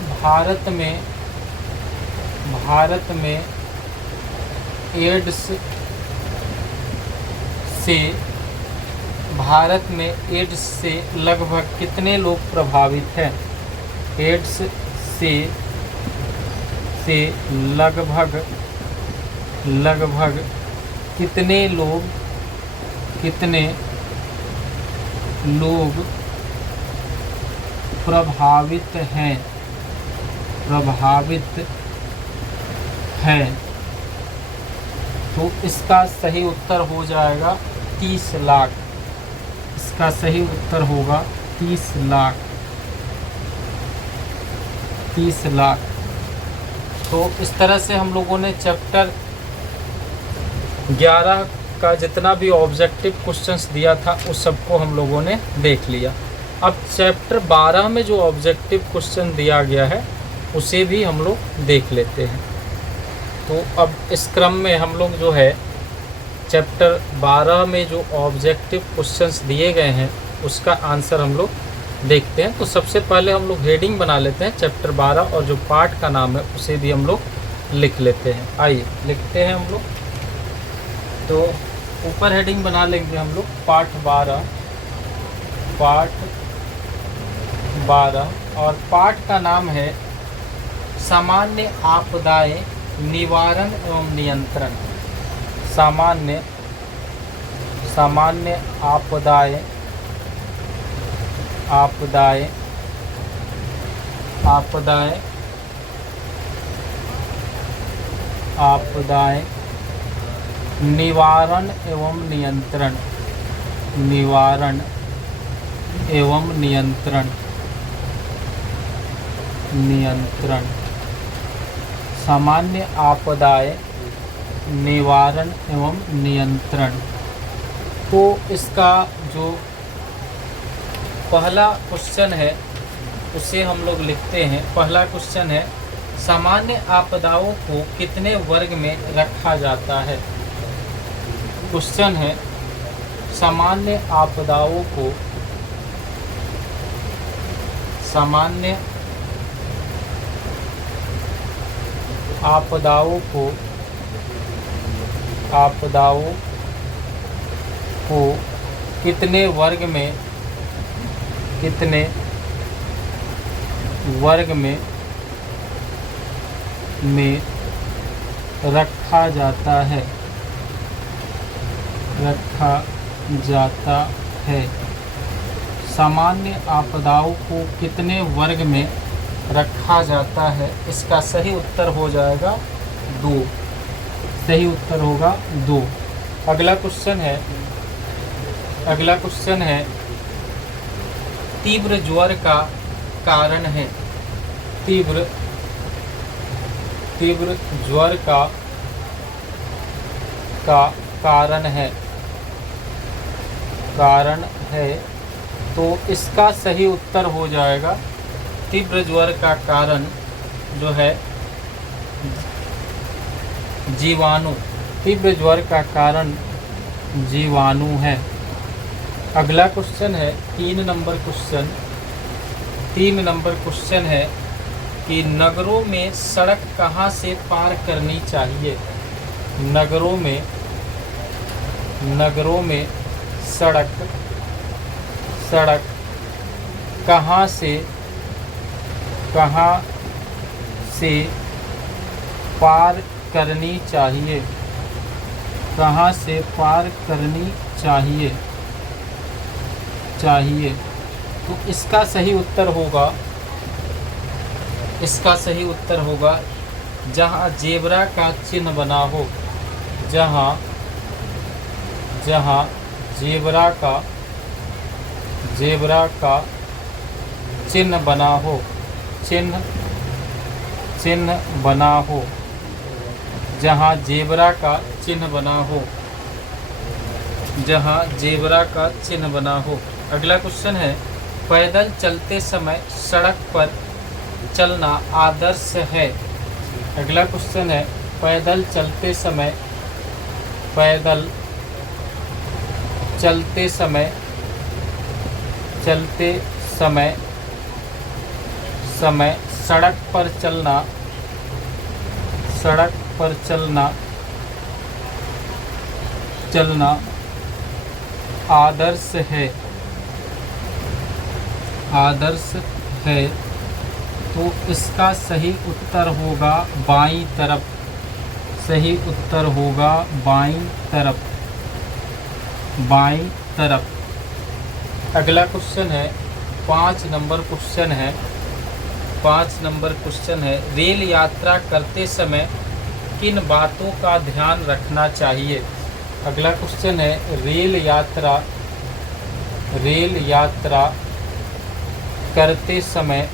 भारत में एड्स से लगभग कितने लोग प्रभावित हैं। एड्स से लगभग कितने लोग प्रभावित हैं। तो इसका सही उत्तर हो जाएगा 30 लाख। इसका सही उत्तर होगा 30 लाख। 30 लाख। तो इस तरह से हम लोगों ने चैप्टर 11 का जितना भी ऑब्जेक्टिव क्वेश्चंस दिया था उस सबको हम लोगों ने देख लिया। अब चैप्टर 12 में जो ऑब्जेक्टिव क्वेश्चन दिया गया है उसे भी हम लोग देख लेते हैं। तो अब इस क्रम में हम लोग जो है चैप्टर 12 में जो ऑब्जेक्टिव क्वेश्चंस दिए गए हैं उसका आंसर हम लोग देखते हैं। तो सबसे पहले हम लोग हेडिंग बना लेते हैं चैप्टर 12 और जो पार्ट का नाम है उसे भी हम लोग लिख लेते हैं। आइए लिखते हैं हम लोग। तो ऊपर हेडिंग बना लेंगे हम लोग पार्ट 12 और पार्ट का नाम है सामान्य आपदाएं निवारण एवं नियंत्रण। सामान्य आपदाएं निवारण एवं नियंत्रण। सामान्य आपदाएं निवारण एवं नियंत्रण। तो इसका जो पहला क्वेश्चन है उसे हम लोग लिखते हैं। पहला क्वेश्चन है सामान्य आपदाओं को कितने वर्ग में रखा जाता है। क्वेश्चन है सामान्य आपदाओं को कितने वर्ग में रखा जाता है। सामान्य आपदाओं को कितने वर्ग में रखा जाता है। इसका सही उत्तर हो जाएगा 2। सही उत्तर होगा 2। अगला क्वेश्चन है तीव्र ज्वर का कारण है। तीव्र ज्वर का कारण है। तो इसका सही उत्तर हो जाएगा तीव्र ज्वर का कारण जो है जीवाणु। तीव्र ज्वर का कारण जीवाणु है। अगला क्वेश्चन है 3 नंबर क्वेश्चन है कि नगरों में सड़क कहाँ से पार करनी चाहिए। नगरों में सड़क कहाँ से पार करनी चाहिए। कहाँ से पार करनी चाहिए। चाहिए। तो इसका सही उत्तर होगा, इसका सही उत्तर होगा जहाँ जेब्रा का चिन्ह बना हो, जहाँ जहाँ जेब्रा का चिन्ह बना हो, चिन्ह बना हो, जहाँ जेब्रा का चिन्ह बना हो, जहाँ जेब्रा का चिन्ह बना हो। अगला क्वेश्चन है, पैदल चलते समय सड़क पर चलना आदर्श है। अगला क्वेश्चन है, पैदल चलते समय सड़क पर चलना आदर्श है। तो इसका सही उत्तर होगा बाईं तरफ, सही उत्तर होगा बाईं तरफ। अगला क्वेश्चन है 5 नंबर क्वेश्चन है, रेल यात्रा करते समय किन बातों का ध्यान रखना चाहिए। अगला क्वेश्चन है, रेल यात्रा करते समय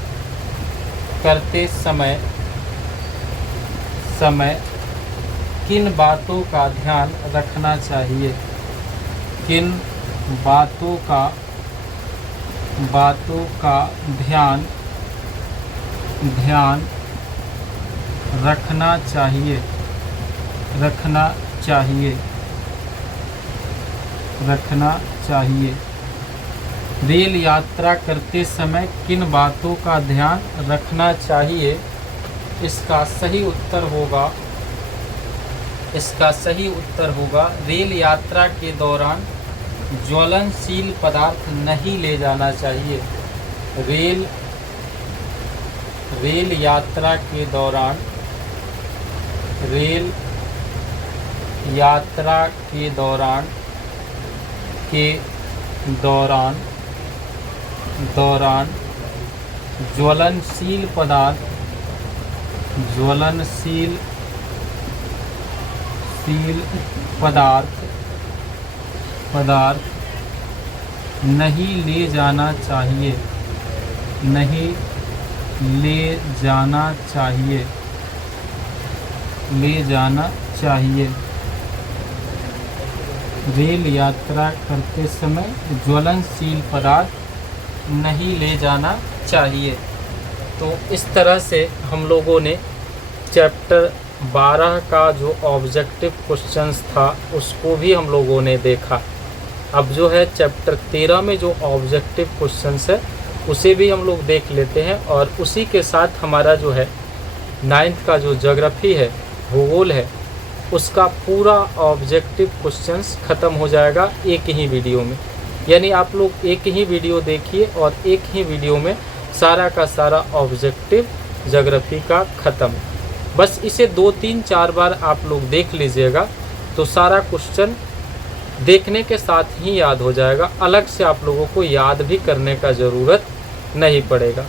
किन बातों का ध्यान रखना चाहिए, किन बातों का ध्यान रखना चाहिए। रेल यात्रा करते समय किन बातों का ध्यान रखना चाहिए, इसका सही उत्तर होगा रेल यात्रा के दौरान ज्वलनशील पदार्थ नहीं ले जाना चाहिए। रेल यात्रा के दौरान ज्वलनशील पदार्थ नहीं ले जाना चाहिए, रेल यात्रा करते समय ज्वलनशील पदार्थ नहीं ले जाना चाहिए। तो इस तरह से हम लोगों ने चैप्टर 12 का जो ऑब्जेक्टिव क्वेश्चंस था उसको भी हम लोगों ने देखा। अब जो है चैप्टर 13 में जो ऑब्जेक्टिव क्वेश्चंस है उसे भी हम लोग देख लेते हैं, और उसी के साथ हमारा जो है 9th का जो ज्योग्राफी है, भूगोल है, उसका पूरा ऑब्जेक्टिव क्वेश्चंस ख़त्म हो जाएगा एक ही वीडियो में। यानी आप लोग एक ही वीडियो देखिए और एक ही वीडियो में सारा का सारा ऑब्जेक्टिव ज्योग्राफी का ख़त्म। बस इसे 2, 3, 4 बार आप लोग देख लीजिएगा तो सारा क्वेश्चन देखने के साथ ही याद हो जाएगा। अलग से आप लोगों को याद भी करने का ज़रूरत नहीं पड़ेगा।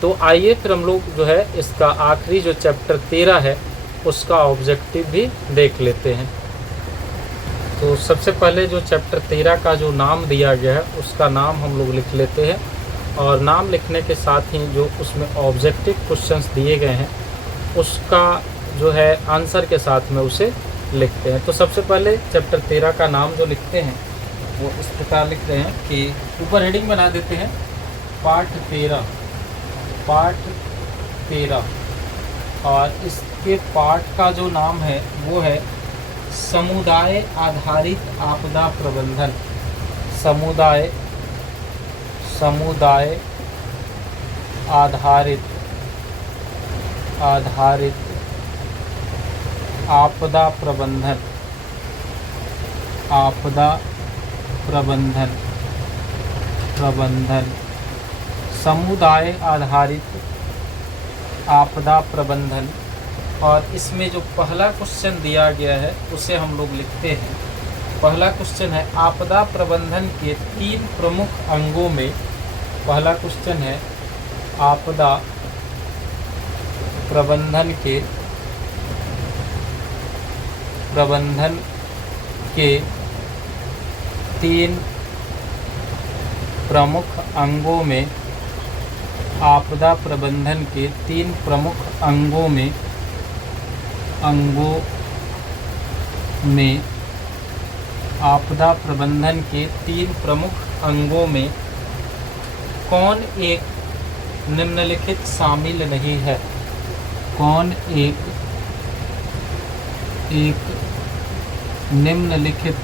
तो आइए फिर हम लोग जो है इसका आखिरी जो चैप्टर 13 है उसका ऑब्जेक्टिव भी देख लेते हैं। तो सबसे पहले जो चैप्टर 13 का जो नाम दिया गया है उसका नाम हम लोग लिख लेते हैं, और नाम लिखने के साथ ही जो उसमें ऑब्जेक्टिव क्वेश्चंस दिए गए हैं उसका जो है आंसर के साथ में उसे लिखते हैं। तो सबसे पहले चैप्टर 13 का नाम जो लिखते हैं वो इस प्रकार लिख रहे हैं कि ऊपर हेडिंग बना देते हैं पाठ 13, और इसके पाठ का जो नाम है वो है समुदाय आधारित आपदा प्रबंधन। समुदाय आधारित आपदा प्रबंधन। समुदाय आधारित आपदा प्रबंधन। और इसमें जो पहला क्वेश्चन दिया गया है उसे हम लोग लिखते हैं, पहला क्वेश्चन है आपदा प्रबंधन के 3 प्रमुख अंगों में। पहला क्वेश्चन है आपदा प्रबंधन के 3 प्रमुख अंगों में। आपदा प्रबंधन के 3 प्रमुख अंगों में आपदा प्रबंधन के 3 प्रमुख अंगों में कौन एक निम्नलिखित शामिल नहीं है? कौन एक निम्नलिखित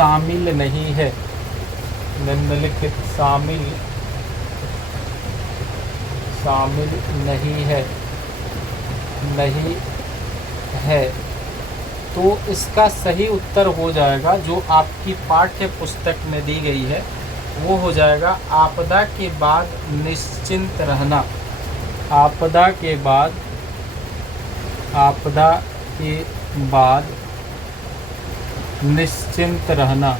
शामिल नहीं है? निम्नलिखित शामिल नहीं है। तो इसका सही उत्तर हो जाएगा जो आपकी पाठ्य पुस्तक में दी गई है, वो हो जाएगा आपदा के बाद निश्चिंत रहना। आपदा के बाद निश्चिंत रहना।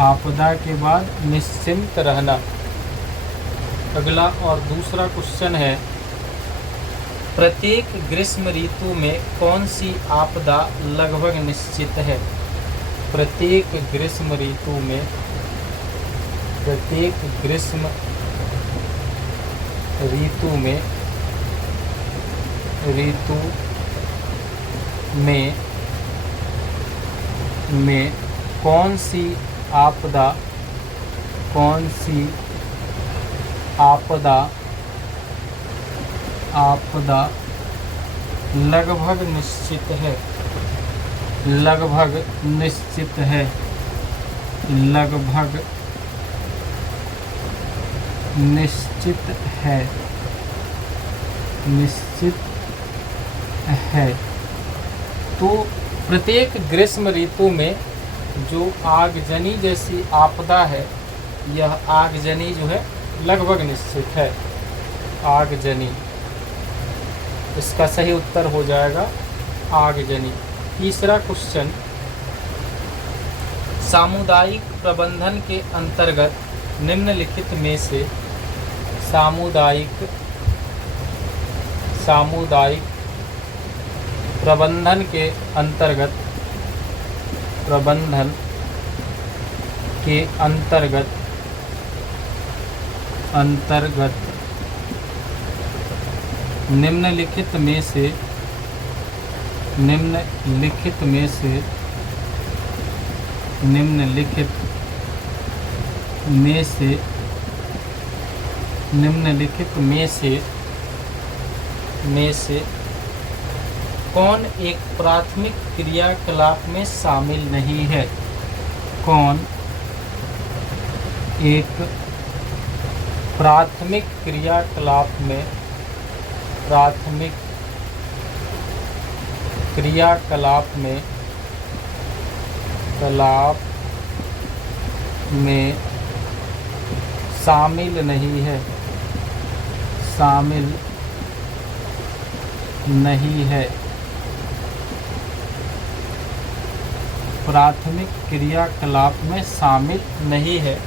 आपदा के बाद निश्चिंत रहना। अगला और दूसरा क्वेश्चन है प्रत्येक ग्रीष्म ऋतु में कौन सी आपदा लगभग निश्चित है? प्रत्येक ग्रीष्म ऋतु में कौन सी आपदा लगभग निश्चित है? लगभग निश्चित है। तो प्रत्येक ग्रीष्म ऋतु में जो आगजनी जैसी आपदा है, यह आगजनी जो है लगभग निश्चित है। आगजनी, इसका सही उत्तर हो जाएगा आगजनी। तीसरा क्वेश्चन सामुदायिक प्रबंधन के अंतर्गत निम्नलिखित में से सामुदायिक प्रबंधन के अंतर्गत निम्नलिखित में से कौन एक प्राथमिक क्रियाकलाप में शामिल नहीं है? कौन एक प्राथमिक क्रियाकलाप में शामिल नहीं है? प्राथमिक क्रियाकलाप में शामिल नहीं है।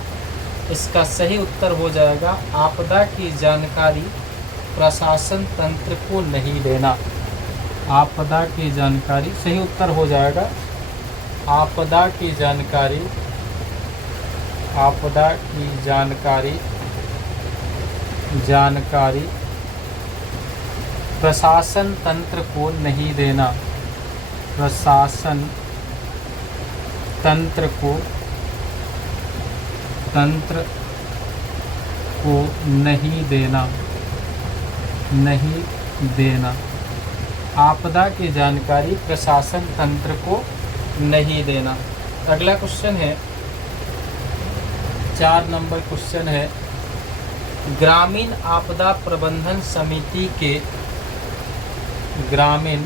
इसका सही उत्तर हो जाएगा आपदा की जानकारी प्रशासन तंत्र को नहीं देना। आपदा की जानकारी, सही उत्तर हो जाएगा आपदा की जानकारी प्रशासन तंत्र को नहीं देना। प्रशासन तंत्र को नहीं देना। आपदा की जानकारी प्रशासन तंत्र को नहीं देना। अगला क्वेश्चन है 4 नंबर क्वेश्चन है ग्रामीण आपदा प्रबंधन समिति के ग्रामीण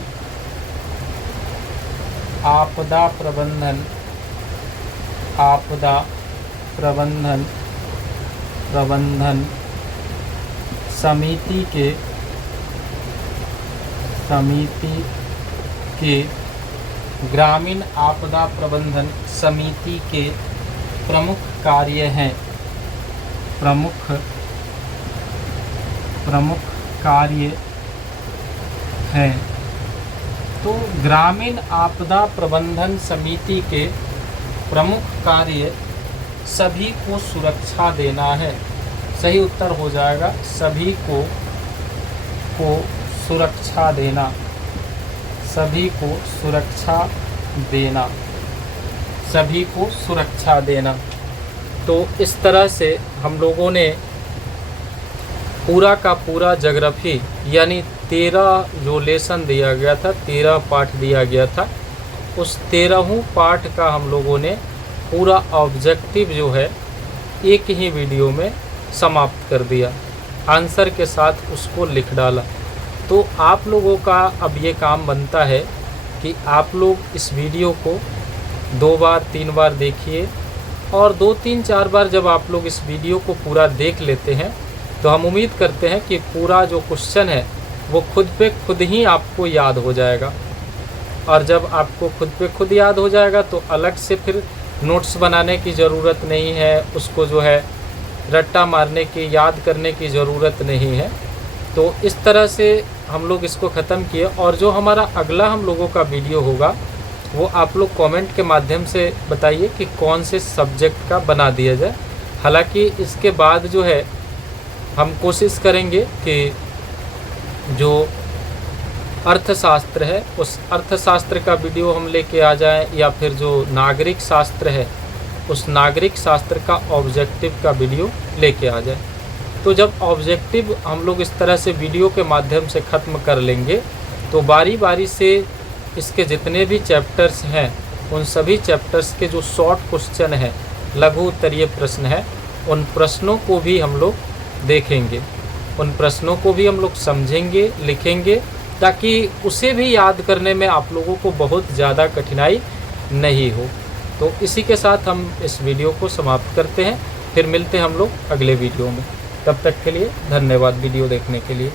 आपदा प्रबंधन आपदा प्रबंधन समिति के ग्रामीण आपदा प्रबंधन समिति के प्रमुख कार्य हैं। प्रमुख कार्य हैं। तो ग्रामीण आपदा प्रबंधन समिति के प्रमुख कार्य सभी को सुरक्षा देना है। सही उत्तर हो जाएगा सभी को सुरक्षा देना। सभी को सुरक्षा देना। सभी को सुरक्षा देना। तो इस तरह से हम लोगों ने पूरा का पूरा ज्योग्राफी यानी 13 जो लेसन दिया गया था, 13 पाठ दिया गया था, उस 13 पाठ का हम लोगों ने पूरा ऑब्जेक्टिव जो है एक ही वीडियो में समाप्त कर दिया। आंसर के साथ उसको लिख डाला। तो आप लोगों का अब ये काम बनता है कि आप लोग इस वीडियो को 2 बार 3 बार देखिए, और 2 3 4 बार जब आप लोग इस वीडियो को पूरा देख लेते हैं तो हम उम्मीद करते हैं कि पूरा जो क्वेश्चन है वो खुद पे खुद ही आपको याद हो जाएगा। और जब आपको खुद पे खुद याद हो जाएगा तो अलग से फिर नोट्स बनाने की ज़रूरत नहीं है, उसको जो है रट्टा मारने की, याद करने की ज़रूरत नहीं है। तो इस तरह से हम लोग इसको ख़त्म किए। और जो हमारा अगला हम लोगों का वीडियो होगा वो आप लोग कमेंट के माध्यम से बताइए कि कौन से सब्जेक्ट का बना दिया जाए। हालांकि इसके बाद जो है हम कोशिश करेंगे कि जो अर्थशास्त्र है उस अर्थशास्त्र का वीडियो हम लेके आ जाएं, या फिर जो नागरिक शास्त्र है उस नागरिक शास्त्र का ऑब्जेक्टिव का वीडियो लेके आ जाए। तो जब ऑब्जेक्टिव हम लोग इस तरह से वीडियो के माध्यम से ख़त्म कर लेंगे तो बारी बारी से इसके जितने भी चैप्टर्स हैं उन सभी चैप्टर्स के जो शॉर्ट क्वेश्चन हैं, लघु उत्तरीय प्रश्न है, उन प्रश्नों को भी हम लोग देखेंगे, उन प्रश्नों को भी हम लोग समझेंगे, लिखेंगे, ताकि उसे भी याद करने में आप लोगों को बहुत ज़्यादा कठिनाई नहीं हो। तो इसी के साथ हम इस वीडियो को समाप्त करते हैं। फिर मिलते हैं हम लोग अगले वीडियो में। तब तक के लिए धन्यवाद वीडियो देखने के लिए।